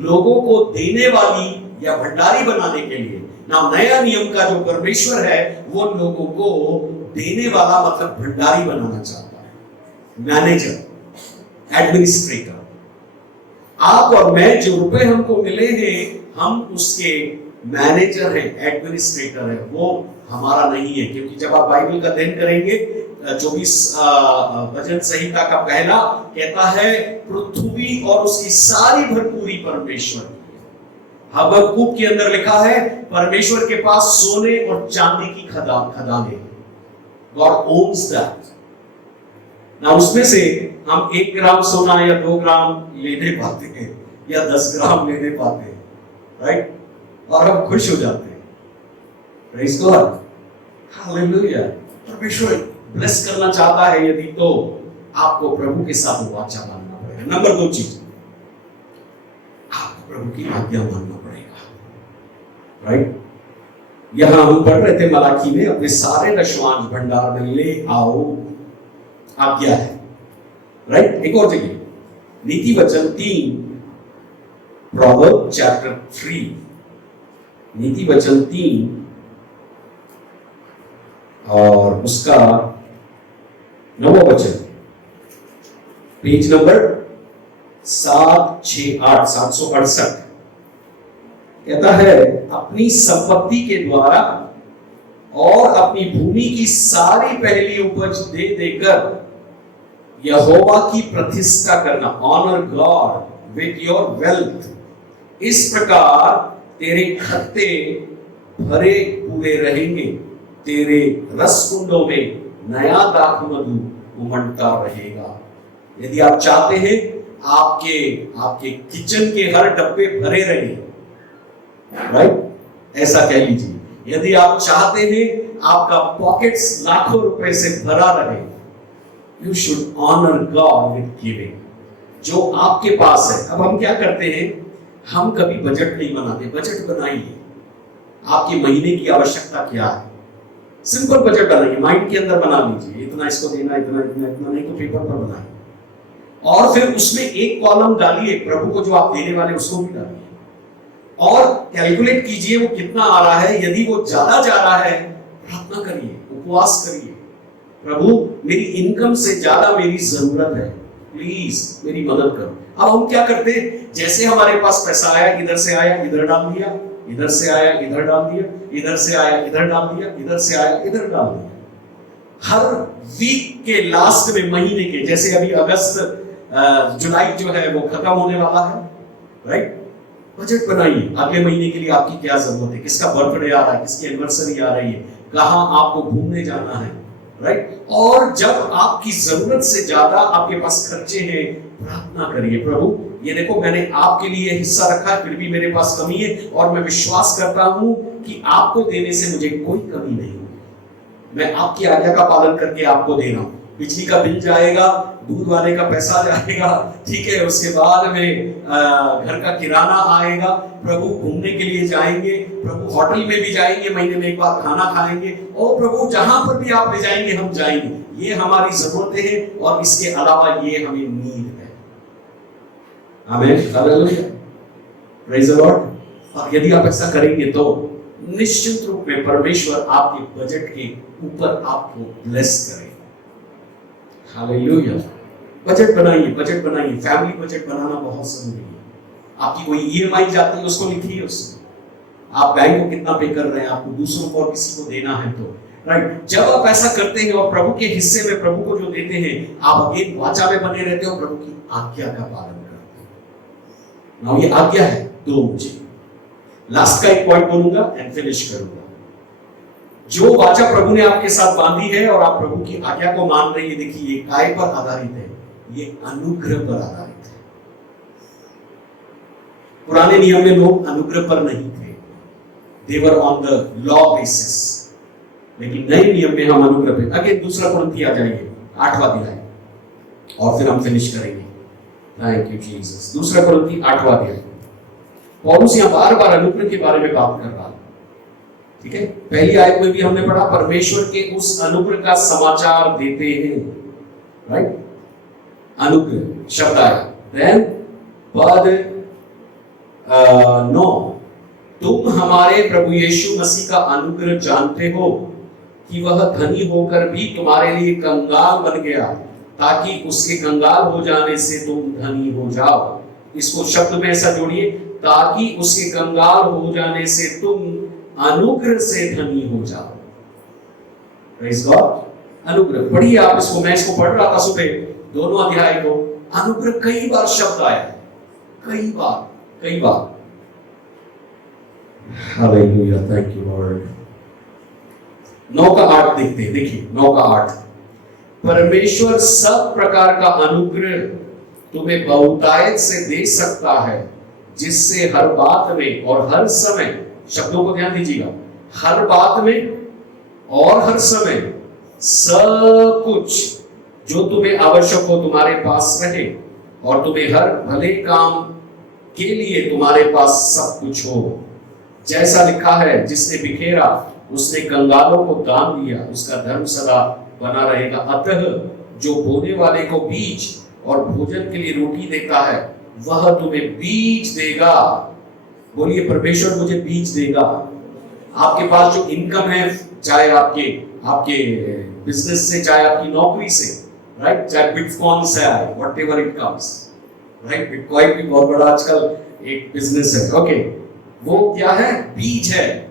लोगों को देने वाली या भंडारी बनाने के लिए ना। नया नियम का जो परमेश्वर है वो लोगों को देने वाला मतलब भंडारी बनाना चाहता है, मैनेजर, एडमिनिस्ट्रेटर। आप और मैं जो रुपए हमको मिले हैं हम उसके मैनेजर हैं, एडमिनिस्ट्रेटर है, वो हमारा नहीं है। क्योंकि जब आप बाइबल का अध्ययन करेंगे 24 भजन संहिता का पहला कहता है पृथ्वी और उसकी सारी भरपूरी परमेश्वर की है। हबक्कूक के अंदर लिखा है परमेश्वर के पास सोने और चांदी की खदानें, गॉड ओन्स दैट ना। उसमें से हम 1 ग्राम सोना या 2 ग्राम लेने पाते हैं या 10 ग्राम लेने पाते हैं, राइट, और हम खुश हो जाते हैं। Praise God, hallelujah. परमेश्वर ब्लेस करना चाहता है, यदि तो आपको प्रभु के साथ वाचा मानना पड़ेगा। नंबर 2 चीज, आपको प्रभु की आज्ञा मानना पड़ेगा, राइट। यहां हम पढ़ रहे थे मलाकी में, अपने सारे दशवांश भंडार में ले आओ, आज्ञा है, राइट। एक और जगह नीति वचन 3, प्रोवर्ब चैप्टर 3, नीति वचन 3 और उसका 9वां वचन, पेज नंबर 768 कहता है अपनी संपत्ति के द्वारा और अपनी भूमि की सारी पहली उपज दे देकर यहोवा की प्रतिष्ठा करना, honour God with your wealth. इस प्रकार तेरे खत्ते भरे पूरे रहेंगे, तेरे रसकुंडों में नया दाखमधु उमड़ता रहेगा। यदि आप चाहते हैं आपके किचन के हर डब्बे भरे रहे, राइट, ऐसा कह लीजिए। यदि आप चाहते हैं आपका पॉकेट्स लाखों रुपए से भरा रहे, you should honour God with giving, जो आपके पास है। अब हम क्या करते हैं, हम कभी बजट नहीं बनाते। बजट बनाइए, आपकी महीने की आवश्यकता क्या है, सिंपल बजट बनाइए, माइंड के अंदर बना लीजिए, इतना इसको देना, इतना इतना इतना, नहीं तो पेपर पर बनाइए, और फिर उसमें एक कॉलम डालिए प्रभु को जो आप देने वाले उसको भी डालिए, और कैलकुलेट कीजिए वो कितना आ रहा है। यदि वो ज्यादा जा रहा है, प्रार्थना करिए, उपवास करिए, प्रभु मेरी इनकम से ज्यादा मेरी जरूरत है, प्लीज मेरी मदद करो। अब हम क्या करते हैं, जैसे हमारे पास पैसा आया, इधर से आया इधर डाल दिया, इधर से आया इधर डाल दिया, इधर से आया इधर डाल दिया, इधर से आया इधर डाल दिया। हर वीक के लास्ट में, महीने के, जैसे अभी अगस्त जुलाई जो है वो खत्म होने वाला है, राइट, बजट बनाइए अगले महीने के लिए आपकी क्या जरूरत है, किसका बर्थडे आ रहा है, किसकी एनिवर्सरी आ रही है, कहां आपको घूमने जाना है, राइट। और जब आपकी जरूरत से ज्यादा आपके पास खर्चे हैं, प्रार्थना करिए, प्रभु ये देखो मैंने आपके लिए हिस्सा रखा है, फिर भी मेरे पास कमी है, और मैं विश्वास करता हूं कि आपको देने से मुझे कोई कमी नहीं, मैं आपकी आज्ञा का पालन करके आपको दे रहा हूं। बिजली का बिल जाएगा, दूध वाले का पैसा जाएगा, ठीक है, उसके बाद में घर का किराना आएगा, प्रभु घूमने के लिए जाएंगे, प्रभु होटल में भी जाएंगे, महीने में एक बार खाना खाएंगे, और प्रभु जहां पर भी आप ले जाएंगे हम जाएंगे। ये हमारी जरूरतें हैं, और इसके अलावा ये हमें नीड है। आमीन, हालेलुया, प्रेज द लॉर्ड। और यदि आप ऐसा करेंगे तो निश्चित रूप में परमेश्वर आपके बजट के ऊपर आपको ब्लेस करेगा। हालेलुया। बजट बनाइए, बजट बनाइए, फैमिली बजट बनाना बहुत जरूरी है। आपकी कोई ईएमआई जाती है, उसको लिखिए, उसमें आप बैंक को कितना पे कर रहे हैं, आपको दूसरों को और किसी को देना है तो, राइट। जब आप ऐसा करते हैं और प्रभु के हिस्से में प्रभु को जो देते हैं, आप अगेन वाचा में बने रहते हो, प्रभु की आज्ञा का पालन करते हैं। नाउ ये आज्ञा है 2 मुझे लास्ट का एक पॉइंट बोलूंगा एंड फिनिश करूंगा। जो वाचा प्रभु ने आपके साथ बांधी है और आप प्रभु की आज्ञा को मान रहे हैं, देखिए ये काय पर आधारित है, ये अनुग्रह पर आधारित है। पुराने नियम में लोग अनुग्रह पर नहीं थे, they were on the law basis, लेकिन नए नियम में हम अनुग्रह पे। आगे 2 कुरिन्थी आ जाइए 8वां अध्याय, और फिर हम फिनिश करेंगे। Thank you Jesus. 2 कुरिन्थी 8वां अध्याय, पौलुस यहाँ बार बार अनुग्रह के बारे में बात कर रहा है। ठीक है, पहली आयत में भी हमने पढ़ा परमेश्वर के उस अनुग्रह का समाचार देते हैं, राइट। अनुग्रह शब्द आया। देन पद 9, तुम हमारे प्रभु यीशु मसीह का अनुग्रह जानते हो कि वह धनी होकर भी तुम्हारे लिए कंगाल बन गया ताकि उसके कंगाल हो जाने से तुम धनी हो जाओ। इसको शब्द में ऐसा जोड़िए, ताकि उसके कंगाल हो जाने से तुम अनुग्रह से धनी हो जाओ। Praise God. अनुग्रह पढ़िए आप इसको, मैं इसको पढ़ रहा था सुबह दोनों अध्याय को। अनुग्रह कई बार शब्द आया है, कई बार। Hallelujah, thank you Lord. 9 का 8 देखते हैं, देखिए 9 का 8। परमेश्वर सब प्रकार का अनुग्रह तुम्हें बहुतायत से दे सकता है, जिससे हर बात में और हर समय, शब्दों को ध्यान दीजिएगा, हर बात में और हर समय सब कुछ जो तुम्हें आवश्यक हो तुम्हारे पास रहे, और तुम्हें हर भले काम के लिए तुम्हारे पास सब कुछ हो। जैसा लिखा है, जिसने बिखेरा उसने कंगालों को दान दिया, उसका धर्म सदा बना रहेगा। अतः जो बोने वाले को बीज और भोजन के लिए रोटी देता है, वह तुम्हें बीज देगा। बोलिए, परमेश्वर मुझे बीज देगा। आपके पास जो इनकम है, चाहे आपके बिजनेस से, चाहे आपकी नौकरी से, राइट, चाहे बिटकॉइन से आए, whatever it comes, right. Bitcoin भी बहुत बड़ा आजकल एक बिजनेस है, ओके। वो क्या है? बीज है।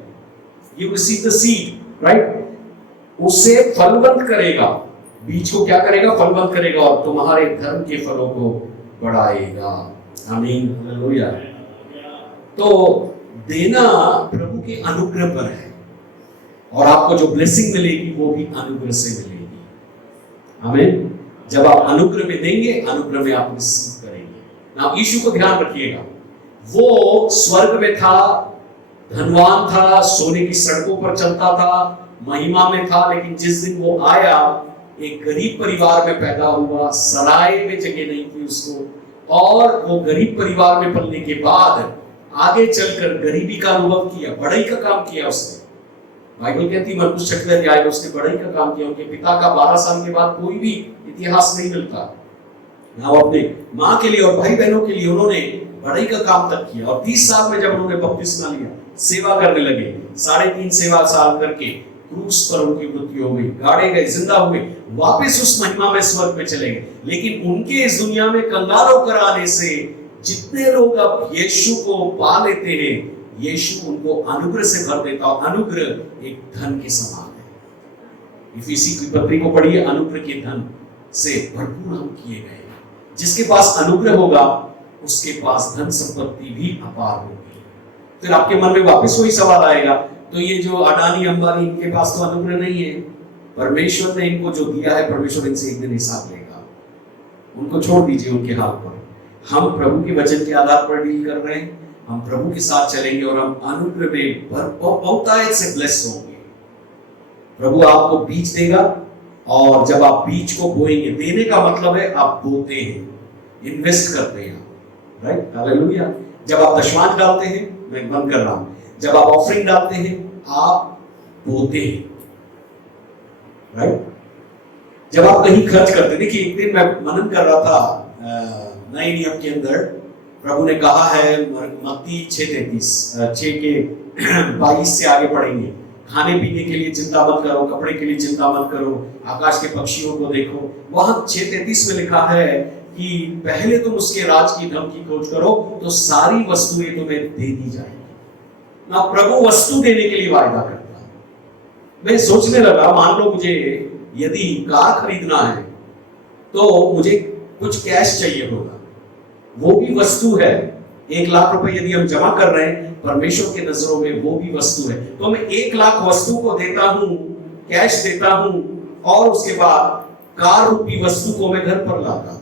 You receive the seed, right. उसे फलवंत करेगा, बीज को क्या करेगा? फलवंत करेगा, और तुम्हारे धर्म के फलों को बढ़ाएगा। आमीन, हालेलुया। तो देना प्रभु के अनुग्रह पर है, और आपको जो ब्लेसिंग मिलेगी वो भी अनुग्रह से मिलेगी। आमीन। जब आप अनुग्रह में देंगे, अनुग्रह में आप रिसीव करेंगे। ना यीशु को ध्यान रखिएगा, वो स्वर्ग में था, धनवान था, सोने की सड़कों पर चलता था, महिमा में था, लेकिन जिस दिन वो आया, एक गरीब परिवार में पैदा हुआ, सराय में जगह नहीं थी उसको, और वो गरीब परिवार में पलने के बाद आगे चलकर गरीबी का अनुभव किया, बढ़ई का काम किया उसने। बाइबल कहती है मरकुस 6वें अध्याय में उसने बढ़ई का काम किया। उनके पिता का 12 साल के बाद कोई भी इतिहास नहीं मिलता। ना वो अपने माँ के लिए और भाई बहनों के लिए उन्होंने बढ़ई का काम तक किया, और 30 साल में जब उन्होंने बपतिस्मा लिया, सेवा करने लगे। 3.5 सेवा साल करके क्रूस पर उनकी मृत्यु हो गई, गाड़े गए, जिंदा हुए, वापस उस महिमा में स्वर्ग में चले गए। लेकिन उनके इस दुनिया में कंगाल होकर आने से जितने लोग अब यीशु को पा लेते हैं, यीशु उनको अनुग्रह से भर देता, और अनुग्रह एक धन के समान है। इफिसी की पत्री को पढ़िए, अनुग्रह के धन से भरपूर हम किए गए। जिसके पास अनुग्रह होगा, उसके पास धन संपत्ति भी अपार होगी। फिर आपके मन में वापस वही सवाल आएगा, तो ये जो अडानी अंबानी, इनके पास तो अनुग्रह नहीं है, परमेश्वर ने इनको जो दिया है, परमेश्वर इनसे एक दिन हिसाब लेगा। उनको छोड़ दीजिए उनके हाथ पर। हम प्रभु के वचन के आधार पर डील कर रहे हैं, हम प्रभु के साथ चलेंगे, और हम अनुग्रह में बहुतायत से ब्लेस होंगे। प्रभु आपको बीज देगा, और जब आप बीज को बोएंगे, देने का मतलब है आप बोते हैं, इन्वेस्ट करते हैं, राइट, हालेलुया। जब आप दशमांश डालते हैं, मैं बंद कर रहा हूं, जब आप ऑफरिंग डालते हैं, आप बोते हैं, राइट। जब आप कहीं खर्च करते, देखिए एक दिन मैं मनन कर रहा था नए नियम के अंदर, प्रभु ने कहा है, मत्ती 6:22 से आगे पढ़ेंगे, खाने पीने के लिए चिंता मत करो, कपड़े के लिए चिंता मत करो, आकाश के पक्षियों को देखो। वहां 6:33 में लिखा है कि पहले तुम उसके राज की धन की खोज करो, तो सारी वस्तुएं तुम्हें दे दी जाएगी। ना प्रभु वस्तु देने के लिए वायदा करता है। मैं सोचने लगा, मान लो मुझे यदि कार खरीदना है, तो मुझे कुछ कैश चाहिए होगा, वो भी वस्तु है। 1 लाख रुपए यदि हम जमा कर रहे हैं, परमेश्वर के नजरों में वो भी वस्तु है। तो मैं 1 लाख वस्तु को देता हूं, कैश देता हूं, और उसके बाद कार रूपी वस्तु को मैं घर पर लाता हूं।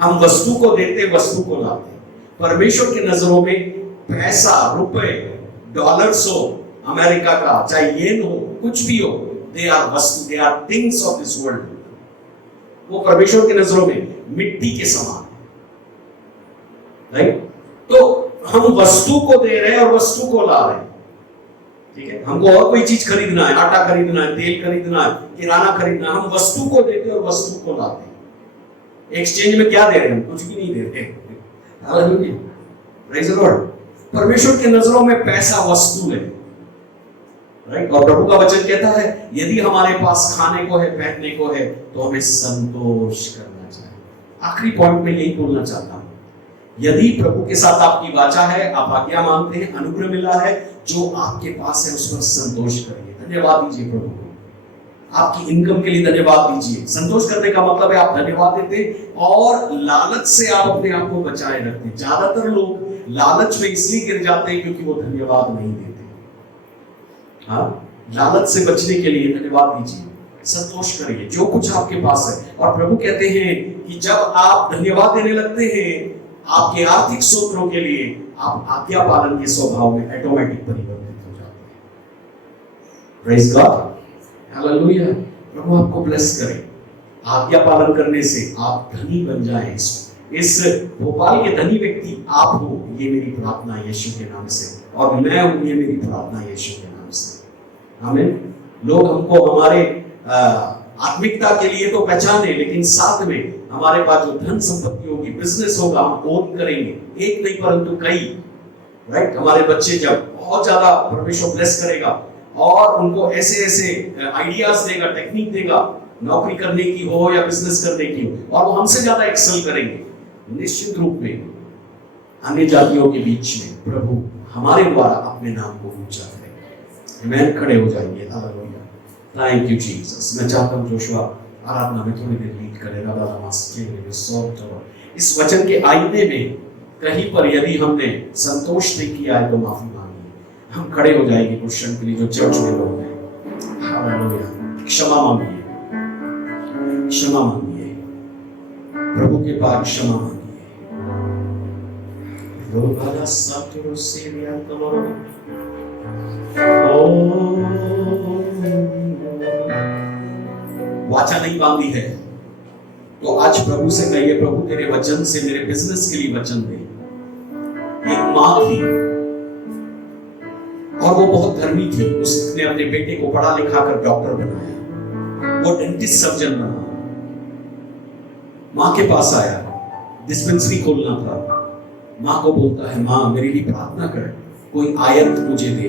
हम वस्तु को देते, वस्तु को लाते। परमेश्वर के नजरों में पैसा, रुपए, डॉलर्स हो, अमेरिका का चाहे येन हो, कुछ भी हो, दे आर वस्तु, they are things of this world. वो परमेश्वर के नजरों में मिट्टी के समान है, राइट। तो हम वस्तु को दे रहे हैं और वस्तु को ला रहे हैं, ठीक है। हमको और कोई चीज खरीदना है, आटा खरीदना है, तेल खरीदना है, किराना खरीदना है, हम वस्तु को देते हैं और वस्तु को लाते हैं। एक्सचेंज में क्या दे रहे हैं? हम कुछ भी नहीं दे रहे। Hallelujah, praise the Lord. परमेश्वर की नजरों में पैसा वस्तु है, राइट। और प्रभु का वचन कहता है यदि हमारे पास खाने को है, पहनने को है, तो हमें संतोष करना चाहिए। आखिरी पॉइंट में यही बोलना चाहता हूं, यदि प्रभु के साथ आपकी वाचा है, आप आज्ञा मानते हैं, अनुग्रह मिला है, जो आपके पास है उस पर संतोष करिए, धन्यवाद दीजिए प्रभु को। आपकी इनकम के लिए धन्यवाद दीजिए। संतोष करने का मतलब है आप धन्यवाद देते और लालच से आप अपने आप को बचाए रखते। ज्यादातर लोग लालच में इसलिए गिर जाते हैं क्योंकि वो धन्यवाद नहीं देते। हाँ, लालच से बचने के लिए धन्यवाद दीजिए, संतोष करिए जो कुछ आपके पास है। और प्रभु कहते हैं कि जब आप धन्यवाद देने लगते हैं, आपके आर्थिक सूत्रों के लिए आप आज्ञा पालन के स्वभाव में ऑटोमेटिक परिवर्तित हो जाते हैं। Praise God, hallelujah. प्रभु आपको ब्लेस करे। आज्ञा पालन करने से आप धनी बन जाएं। इस भोपाल के धनी व्यक्ति आप हो, ये मेरी प्रार्थना यीशु के नाम से, और मैं हूं, ये मेरी प्रार्थना यीशु के नाम से। आमीन। लोग हमको हमारे आत्मिकता के लिए तो पहचाने, लेकिन साथ में हमारे पास जो धन संपत्ति होगी, बिजनेस होगा, हम ओन करेंगे, एक नहीं परंतु कई, राइट। हमारे बच्चे जब बहुत ज्यादा परमेश्वर ब्लेस करेगा और उनको ऐसे ऐसे आइडियाज देगा, टेक्निक देगा, नौकरी करने की हो या बिजनेस करने की हो, और वो हमसे ज्यादा एक्सेल करेंगे, निश्चित रूप में अन्य जातियों के बीच में प्रभु हमारे द्वारा अपने नाम को ऊंचा करेगा। आमीन। खड़े हो जाएंगे। Hallelujah, thank you Jesus. मैं चाहता हूं जोशुआ आराधना में थोड़ी देर लीड करे। इस वचन के आईने में कहीं पर यदि हमने संतोष नहीं किया है तो माफी मांगिए। हम खड़े हो जाएंगे कुछ क्षण के लिए जो चर्च में लोग हैं। हालेलुया, क्षमा मांगिए, क्षमा मांगिए, प्रभु के पास क्षमा मांगिए। वाचा नहीं बांधी है तो आज प्रभु से कहिए, प्रभु तेरे वचन से मेरे बिजनेस के लिए वचन दे। एक मां थी और वो बहुत धर्मी थी, उसने अपने बेटे को पढ़ा लिखा कर डॉक्टर बनाया, वो डेंटिस्ट सर्जन बना। मां के पास आया, डिस्पेंसरी खोलना था। मां को बोलता है, मां मेरे लिए प्रार्थना कर, कोई आयत मुझे दे,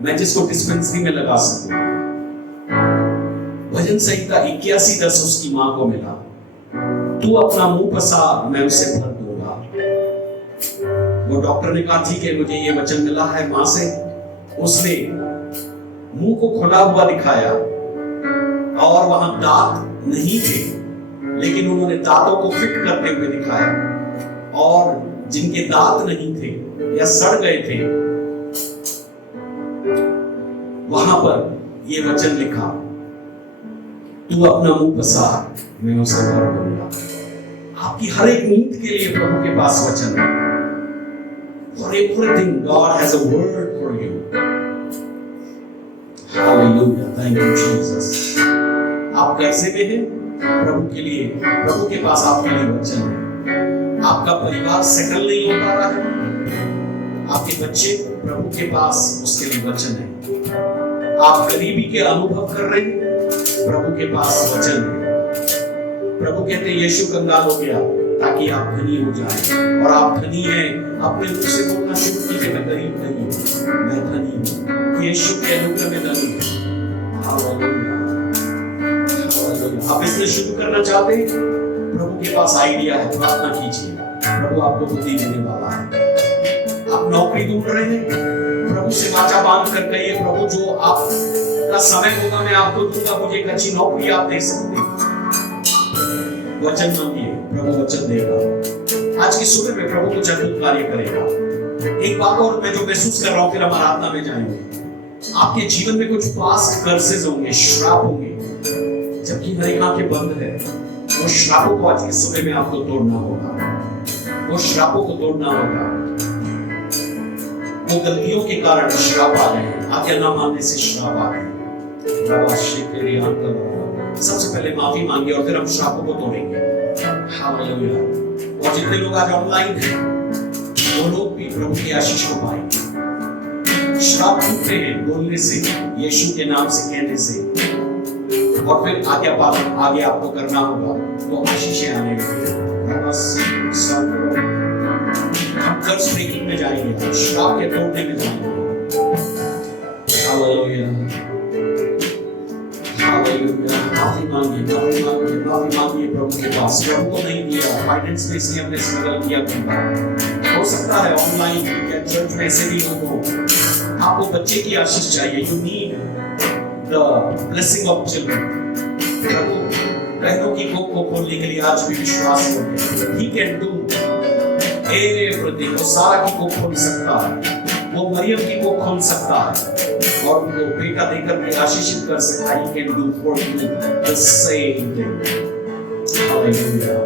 मैं जिसको डिस्पेंसरी में लगा सकूं। भजन संहिता 81:10 उसकी मां को मिला, तू अपना मुंह पसार मैं उसे भर दूंगा। वो डॉक्टर ने कहा ठीक है, मुझे ये वचन मिला है मां से। उसने मुंह को खुला हुआ दिखाया और वहां दांत नहीं थे, लेकिन उन्होंने दांतों को फिट करते हुए दिखाया, और जिनके दांत नहीं थे या सड़ गए थे वहां पर ये वचन लिखा, तू अपना मुंह पसार मैं उसे भर दूंगा। आपकी हर एक नीड के लिए प्रभु के पास वचन है। For everything God has a word for you. Hallelujah. Thank you Jesus. आप कैसे में हैं? प्रभु के लिए, प्रभु के पास आपके लिए वचन है। आपका परिवार सेटल नहीं हो पा रहा है, आपके बच्चे, प्रभु के पास उसके लिए वचन है। आप गरीबी के अनुभव कर रहे हैं, प्रभु के पास वचन है। प्रभु कहते हैं यीशु कंगाल हो गया ताकि आप धनी हो जाएं, और आप धनी हैं, अपने मुंह से बोलना शुरू कीजिए, मैं गरीब नहीं हूं, मैं धनी हूं, यीशु के अनुग्रह में धनी हूं। Hallelujah, hallelujah. आप बिजनेस शुरू करना चाहते हैं, प्रभु के पास आइडिया है, प्रार्थना कीजिए, प्रभु आपको बुद्धि देने वाला है। आप नौकरी ढूंढ रहे हैं, प्रभु से वाचा बांध कर कहिए, प्रभु जो आपका समय होगा मैं आपको दूंगा, मुझे एक अच्छी नौकरी आप दे सकते हैं। वचन मांगिए, प्रभु वचन देगा। आज की सुबह में प्रभु कुछ अद्भुत कार्य करेगा। एक बात और मैं जो महसूस कर रहा हूं, फिर हम आराधना में जाएंगे। आपके जीवन में कुछ पास्ट कर्सेस होंगे, श्राप होंगे, जबकि हमारी आंखें बंद है। वो श्रापों को आज की सुबह में आपको तोड़ना होगा, वो श्रापों को तोड़ना होगा। वो गलतियों के कारण श्राप आ गए हैं, आज्ञा ना मानने से श्राप आ गए। सबसे पहले माफी मांगिए और फिर हम श्रापों को तोड़ेंगे। हालेलुया। और जितने लोग आज ऑनलाइन हैं, वो लोग भी प्रभु की आशीष को पाएंगे। श्राप टूटते हैं बोलने से, यीशु के नाम से कहने से, और फिर आगे आपको करना होगा तो आशीषें आने लगेगी। हम कर्ज ब्रेकिंग में जाएंगे, श्राप के तोड़ने में जाएंगे। Hallelujah, hallelujah. माफी मांगिए, माफी मांगिए, माफी मांगिए प्रभु के पास। प्रभु को नहीं दिया फाइनेंस में, इसलिए हमने स्ट्रगल किया कई। हो सकता है ऑनलाइन या चर्च में ऐसे भी लोग हो, आपको बच्चे की आशीष चाहिए। You need the blessing of children. प्रभु बहनों की कोख को खोलने के लिए आज भी विश्वास करें। He can do everything। वो सारा की कोख खोल सकता है, वो मरियम की कोख खोल सकता है और उनको बेटा देकर के आशीषित कर सकता है। He can do for you the same thing। Hallelujah।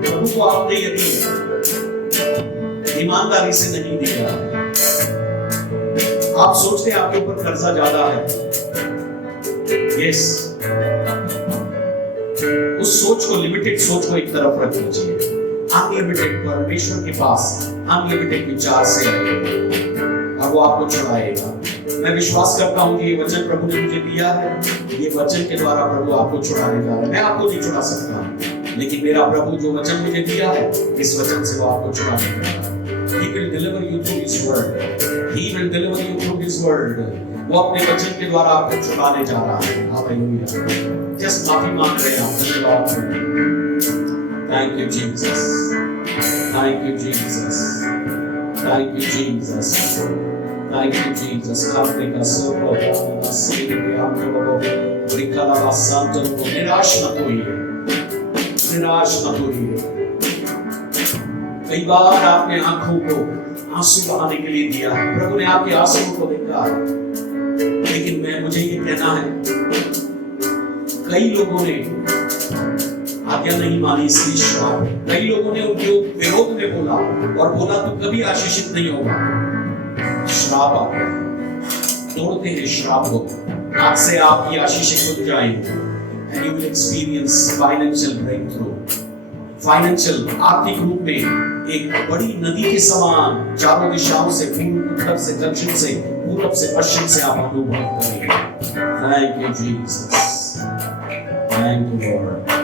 प्रभु को आपने यदि ईमानदारी से नहीं दिया, आप सोचते हैं आपके ऊपर कर्जा ज्यादा है, यस, उस सोच को, लिमिटेड सोच को एक तरफ रख दीजिए। अनलिमिटेड परमेश्वर के पास अनलिमिटेड विचार से आइए और वो आपको छुड़ाएगा। मैं विश्वास करता हूं कि ये वचन प्रभु ने मुझे दिया है, ये वचन के द्वारा प्रभु आपको छुड़ाने जा रहा है। मैं आपको नहीं छुड़ा सकता, लेकिन मेरा प्रभु जो वचन मुझे दिया है, इस वचन से वो आपको छुड़ाने जा रहा है। He will deliver you through His word। He will deliver you through His word। वो अपने वचन के द्वारा आपको छुड़ाने जा रहा है। हालेलुया। जस्ट माफी मांग रहे हैं आप, धन्यवाद। Thank you Jesus, thank you Jesus, thank you Jesus, thank you Jesus। खाते का सोलो का सीने पे आपके बाबू रिकाला का संतों को निराश मत होइए, निराश मत होइए। कई बार आपने आंखों को आंसू बहाने के लिए दिया है, प्रभु ने आपके आंसुओं को देखा है, लेकिन मुझे ये कहना है, कई लोगों ने आज्ञा नहीं मानी, इसलिए श्राप। कई लोगों ने उनके विरोध में बोला और बोला तो कभी आशीषित नहीं होगा। श्राप आ गया, तोड़ते हैं श्राप को। आज से आपकी आशीषें खुल जाएंगी and you will experience financial breakthrough। Financial, आर्थिक रूप में एक बड़ी नदी के समान चारों दिशाओं से, पूर्व, उत्तर से, दक्षिण से, पूरब से, पश्चिम से आप अनुभव करेंगे। Thank you Jesus, thank you Lord.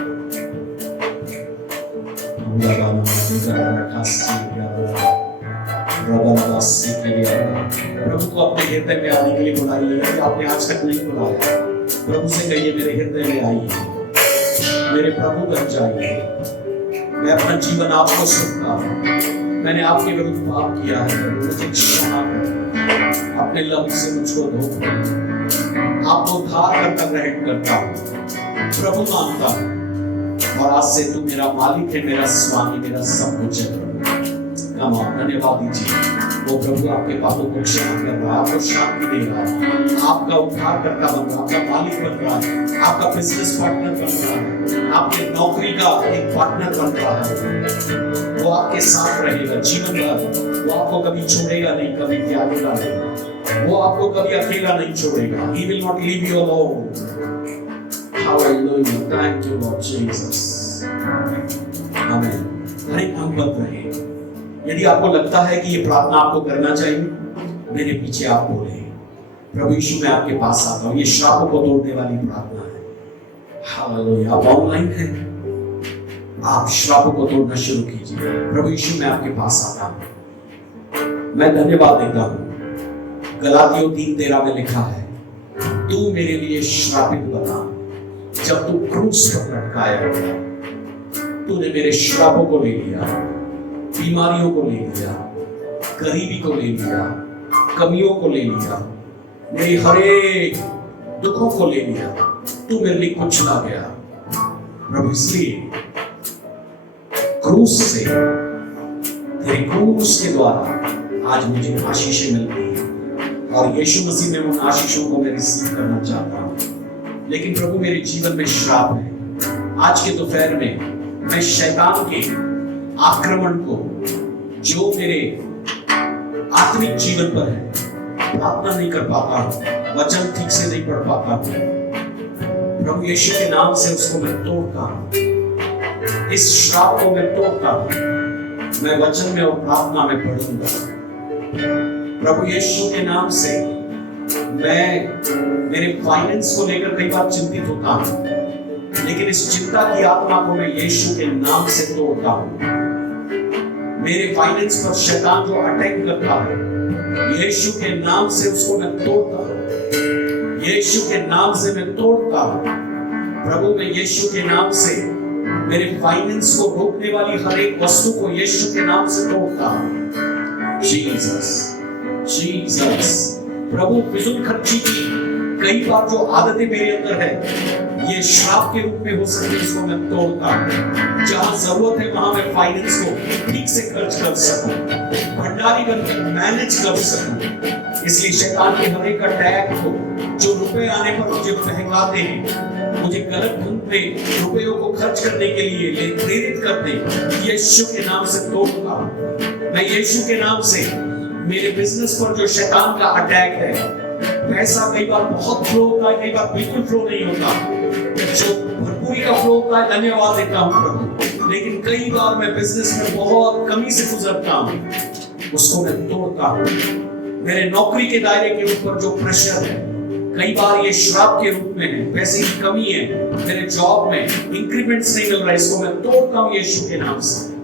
प्रभु को अपने हृदय में आने के लिए बुलाइए। यदि आपने आज तक नहीं बुलाया, प्रभु से कहिए मेरे हृदय में आइए, मेरे प्रभु बन जाइए। मैं अपना जीवन आपको सौंपता हूं। मैंने आपके विरुद्ध पाप किया है, मुझे क्षमा करें। अपने लहू से मुझको धो, आपको उद्धार करता ग्रहण करता हूं, प्रभु मानता हूं, और आज से तू मेरा मालिक है, मेरा स्वामी, मेरा सब कुछ है। कम आप धन्यवाद दीजिए। वो प्रभु आपके पापों को क्षमा कर रहा है, आपको शांति दे रहा है, आपका उद्धार करता बन रहा है, आपका मालिक बन रहा है, आपका बिजनेस पार्टनर बन रहा है, आपके नौकरी का एक पार्टनर बन रहा है। वो आपके साथ रहेगा जीवन भर। वो आपको कभी छोड़ेगा नहीं, कभी त्यागेगा नहीं। वो आपको कभी अकेला नहीं छोड़ेगा। He will not leave you alone। Hallelujah, thank you Lord Jesus। आमीन। हर एक अंग बंद रहे। यदि आपको लगता है कि ये प्रार्थना आपको करना चाहिए, मेरे पीछे आप बोले, प्रभु यीशु मैं आपके पास आता हूँ। ये श्रापों को तोड़ने वाली प्रार्थना है। हालेलुया। आप ऑनलाइन हैं, आप श्रापों को तोड़ना शुरू कीजिए। प्रभु यीशु मैं आपके पास आता हूँ। मैं धन्यवाद देता हूँ। गलातियों 3:13 में लिखा है, तू मेरे लिए श्रापित बना जब तू क्रूस पर लटकाया गया। तूने मेरे श्रापों को ले लिया, बीमारियों को ले लिया, गरीबी को ले लिया, कमियों को ले लिया, मेरी हर एक दुखों को ले लिया। तू मेरे लिए कुचला गया। प्रभु इसलिए क्रूस से, तेरे क्रूस के द्वारा आज मुझे आशीषें मिल गई हैं, और यीशु मसीह में उन आशीषों को मैं रिसीव करना चाहता हूँ। लेकिन प्रभु मेरे जीवन में श्राप है। आज के दोपहर में मैं शैतान के आक्रमण को, जो मेरे आत्मिक जीवन पर है, प्रार्थना नहीं कर पाता हूं, वचन ठीक से नहीं पढ़ पाता हूं, प्रभु यीशु के नाम से उसको मैं तोड़ता हूं, इस श्राप को मैं तोड़ता हूं। मैं वचन में और प्रार्थना में पढ़ूंगा। प्रभु यीशु के नाम से मैं मेरे फाइनेंस को लेकर कई बार चिंतित होता हूं, लेकिन इस चिंता की आत्मा को मैं यीशु के नाम से तोड़ता हूं। मेरे फाइनेंस पर शैतान जो अटैक करता है, यीशु के नाम से उसको मैं तोड़ता हूं। यीशु के नाम से मैं तोड़ता हूं। प्रभु मैं यीशु के नाम से मेरे फाइनेंस को रोकने वाली हर एक वस्तु को यीशु के नाम से तोड़ता हूं। Jesus, Jesus. प्रभु फिजूल खर्ची की कई बार जो आदतें मेरे अंदर है, ये श्राप के रूप में हो सकती है, इसको मैं तोड़ता हूं। जहां जरूरत है वहां मैं फाइनेंस को ठीक से खर्च कर सकूं, भंडारी बनकर मैनेज कर सकूं। इसलिए शैतान के हर एक अटैक को, जो रुपए आने पर मुझे बहकाते हैं, मुझे गलत ढंग में रुपयों को खर्च करने के लिए प्रेरित करते हैं, यीशु के नाम से तोड़ता हूं। मैं यीशु के नाम से मेरे बिजनेस पर जो शैतान का अटैक है, पैसा कई बार बहुत फ्लो होता है, कई बार बिल्कुल फ्लो नहीं होता। जो भरपूरी का फ्लो होता है, धन्यवाद देता हूं प्रभु, लेकिन कई बार मैं बिजनेस में बहुत कमी से गुजरता हूं, उसको मैं तोड़ता हूं। मेरे नौकरी के दायरे के ऊपर जो प्रेशर है, कई बार ये श्राप के रूप में है, पैसे की कमी है, मेरे जॉब में इंक्रीमेंट्स नहीं मिल रहा है, इसको मैं तोड़ता हूं यीशु के नाम से।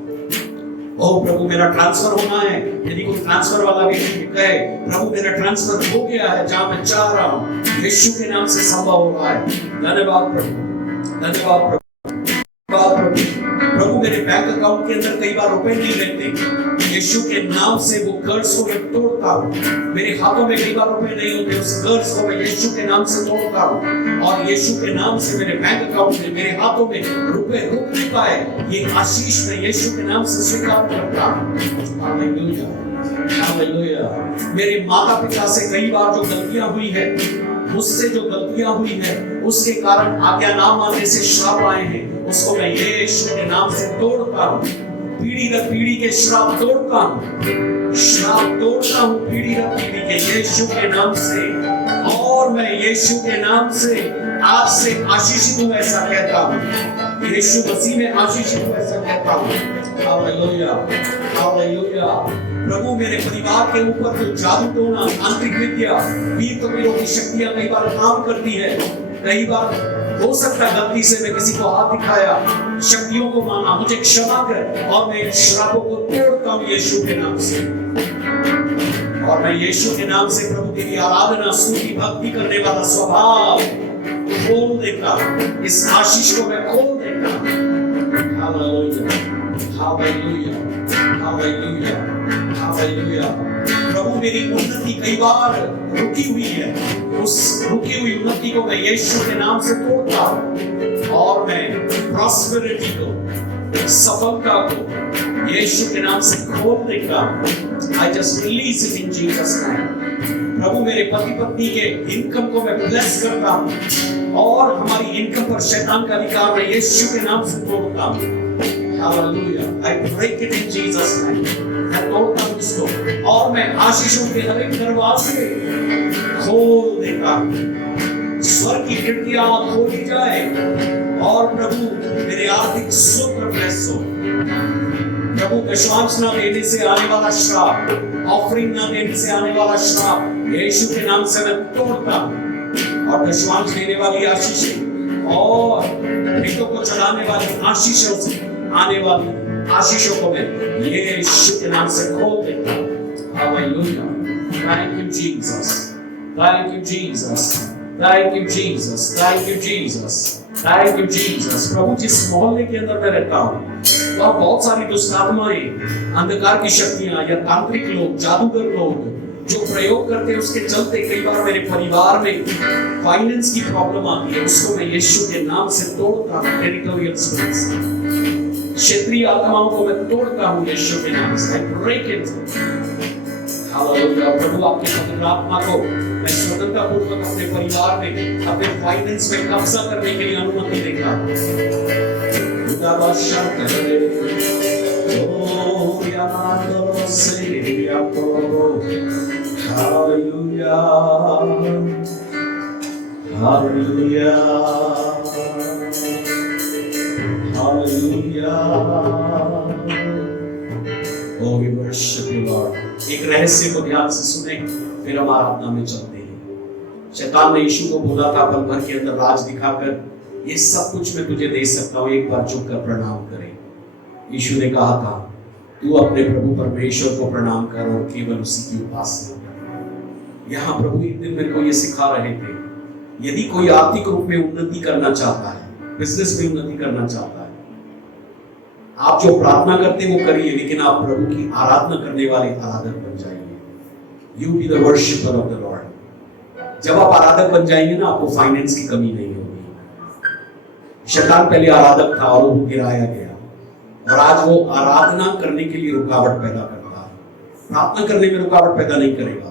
ओ प्रभु मेरा ट्रांसफर होना है, यदि कोई ट्रांसफर वाला भी कहे प्रभु मेरा ट्रांसफर हो गया है जहां मैं चाह रहा हूं, यीशु के नाम से संभव हो रहा है। धन्यवाद प्रभु, धन्यवाद प्रभु, धन्यवाद प्रभु। प्रभु मेरे बैंक अकाउंट के अंदर कई बार रुपए नहीं रहते, यीशु के नाम से वो कर्ज को मैं तोड़ता हूं। मेरे हाथों में कई बार रुपए नहीं होते, उस कर्ज को मैं यीशु के नाम से तोड़ता हूं, और यीशु के नाम से मेरे बैंक अकाउंट में, मेरे हाथों में रुपए रुक नहीं पाए, ये आशीष मैं यीशु के नाम से स्वीकार करता हूं। Hallelujah, hallelujah. मेरे माता पिता से कई बार जो गलतियां हुई है, मुझसे जो गलतियां हुई है, उसके कारण आज्ञा ना मानने से श्राप आए हैं, उसको मैं यीशु के नाम से तोड़ता हूं। पीढ़ी दर पीढ़ी के श्राप तोड़ता हूं, श्राप तोड़ता हूं पीढ़ी दर पीढ़ी के यीशु के नाम से। और मैं यीशु के नाम से आज से आशीषित हूं, ऐसा कहता हूं। यीशु मसीह में आशीषित हूं, ऐसा कहता हूं। Hallelujah, hallelujah. प्रभु मेरे परिवार के ऊपर जो जादू टोना, आंतरिक विद्या, वीर कबीरों की शक्तियां कई बार काम करती है, कई बार हो सकता है गलती से मैं किसी को हाथ दिखाया, शक्तियों को माना, मुझे क्षमा कर, और मैं इन श्रापों को तोड़ता हूं यीशु के नाम से। और मैं यीशु के नाम से प्रभु तेरी आराधना, स्तुति, भक्ति करने वाला स्वभाव खोल देता, इस आशीष को मैं खोल देता। Hallelujah, hallelujah, hallelujah, hallelujah. प्रभु मेरी उन्नति कई बार रुकी हुई है, उस रुकी हुई उन्नति को मैं यीशु के नाम से तोड़ता हूं, और मैं प्रॉस्पेरिटी को, सफलता को यीशु के नाम से खोल देता हूं। I just release it in Jesus name। प्रभु मेरे पति पत्नी के इनकम को मैं ब्लेस करता हूं, और हमारी इनकम पर शैतान का अधिकार मैं यीशु के नाम से तोड़ता हूं। Hallelujah, I break it in Jesus name। मैं तोड़ता हूं इसको, और मैं आशीषों के हर एक दरवाजे खोल देता हूं। स्वर्ग की खिड़कियां खोली जाए, और प्रभु मेरे आर्थिक सूत्र ब्लेस हो। प्रभु दशमांश ना देने से आने वाला श्राप, ऑफरिंग ना देने से आने वाला श्राप यीशु के नाम से मैं तोड़ता हूं, और दशमांश देने वाली आशीषें और भेंटों को चढ़ाने वाली आशीषों से आने वाली आशीषों को मैं यीशु के नाम से खोल देता हूं। Hallelujah, thank you Jesus, thank you Jesus, thank you Jesus, thank you Jesus, thank you Jesus. प्रभु जिस मोहल्ले के अंदर मैं रहता हूं, वहां बहुत सारी दुष्ट आत्माएं, अंधकार की शक्तियां या तांत्रिक लोग, जादूगर लोग जो प्रयोग करते हैं, उसके चलते कई बार मेरे परिवार में फाइनेंस की प्रॉब्लम आती है, उसको मैं यीशु के नाम से तोड़ता हूं। टेरिटोरियल स्पिरिट्स, क्षेत्रीय आत्माओं को मैं तोड़ता हूं यीशु के नाम से। I break it। हालेलुया। प्रभु आपके पवित्र आत्मा को मैं स्वतंत्रता पूर्वक अपने परिवार में, अपने फाइनेंस में कब्जा करने के लिए अनुमति देता हूं। Hallelujah, hallelujah. Oh, we worship you, Lord. एक रहस्य को ध्यान से सुने, फिर हम आराधना में चलते हैं। शैतान ने यीशु को बोला था पल भर के अंदर राज दिखाकर, ये सब कुछ मैं तुझे दे सकता हूँ, एक बार झुककर प्रणाम करे। यीशु ने कहा था, तू अपने प्रभु परमेश्वर को प्रणाम कर और केवल उसी की उपासना कर। यहाँ प्रभु एक दिन मेरे को ये सिखा रहे थे, यदि कोई आर्थिक रूप में उन्नति करना चाहता है, बिजनेस में उन्नति करना चाहता है, आप जो प्रार्थना करते हैं वो करिए, लेकिन आप प्रभु की आराधना करने वाले आराधक बन जाइए। You be the worshipper of the Lord. जब आप आराधक बन जाएंगे ना, आपको फाइनेंस की कमी नहीं होगी। शैतान पहले आराधक था और वो गिराया गया, और आज वो आराधना करने के लिए रुकावट पैदा करता है। प्रार्थना करने में रुकावट पैदा नहीं करेगा,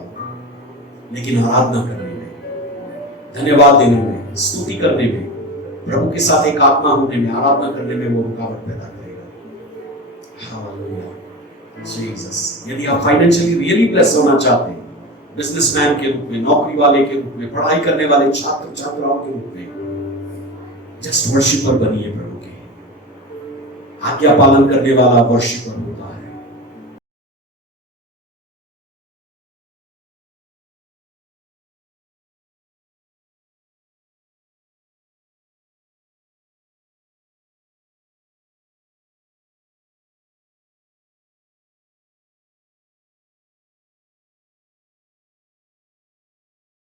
लेकिन आराधना करने में, धन्यवाद देने में, स्तुति करने में, प्रभु के साथ एक आत्मा होने में, आराधना करने में वो रुकावट पैदा करेगा। Hallelujah, Jesus. यदि आप फाइनेंशियली रियली ब्लेस होना चाहते हैं, बिजनेसमैन के रूप में, नौकरी वाले के रूप में, पढ़ाई करने वाले छात्र छात्राओं के रूप में, जस्ट वर्शिपर बनिए प्रभु के, आज्ञा पालन करने वाला वर्शिपर।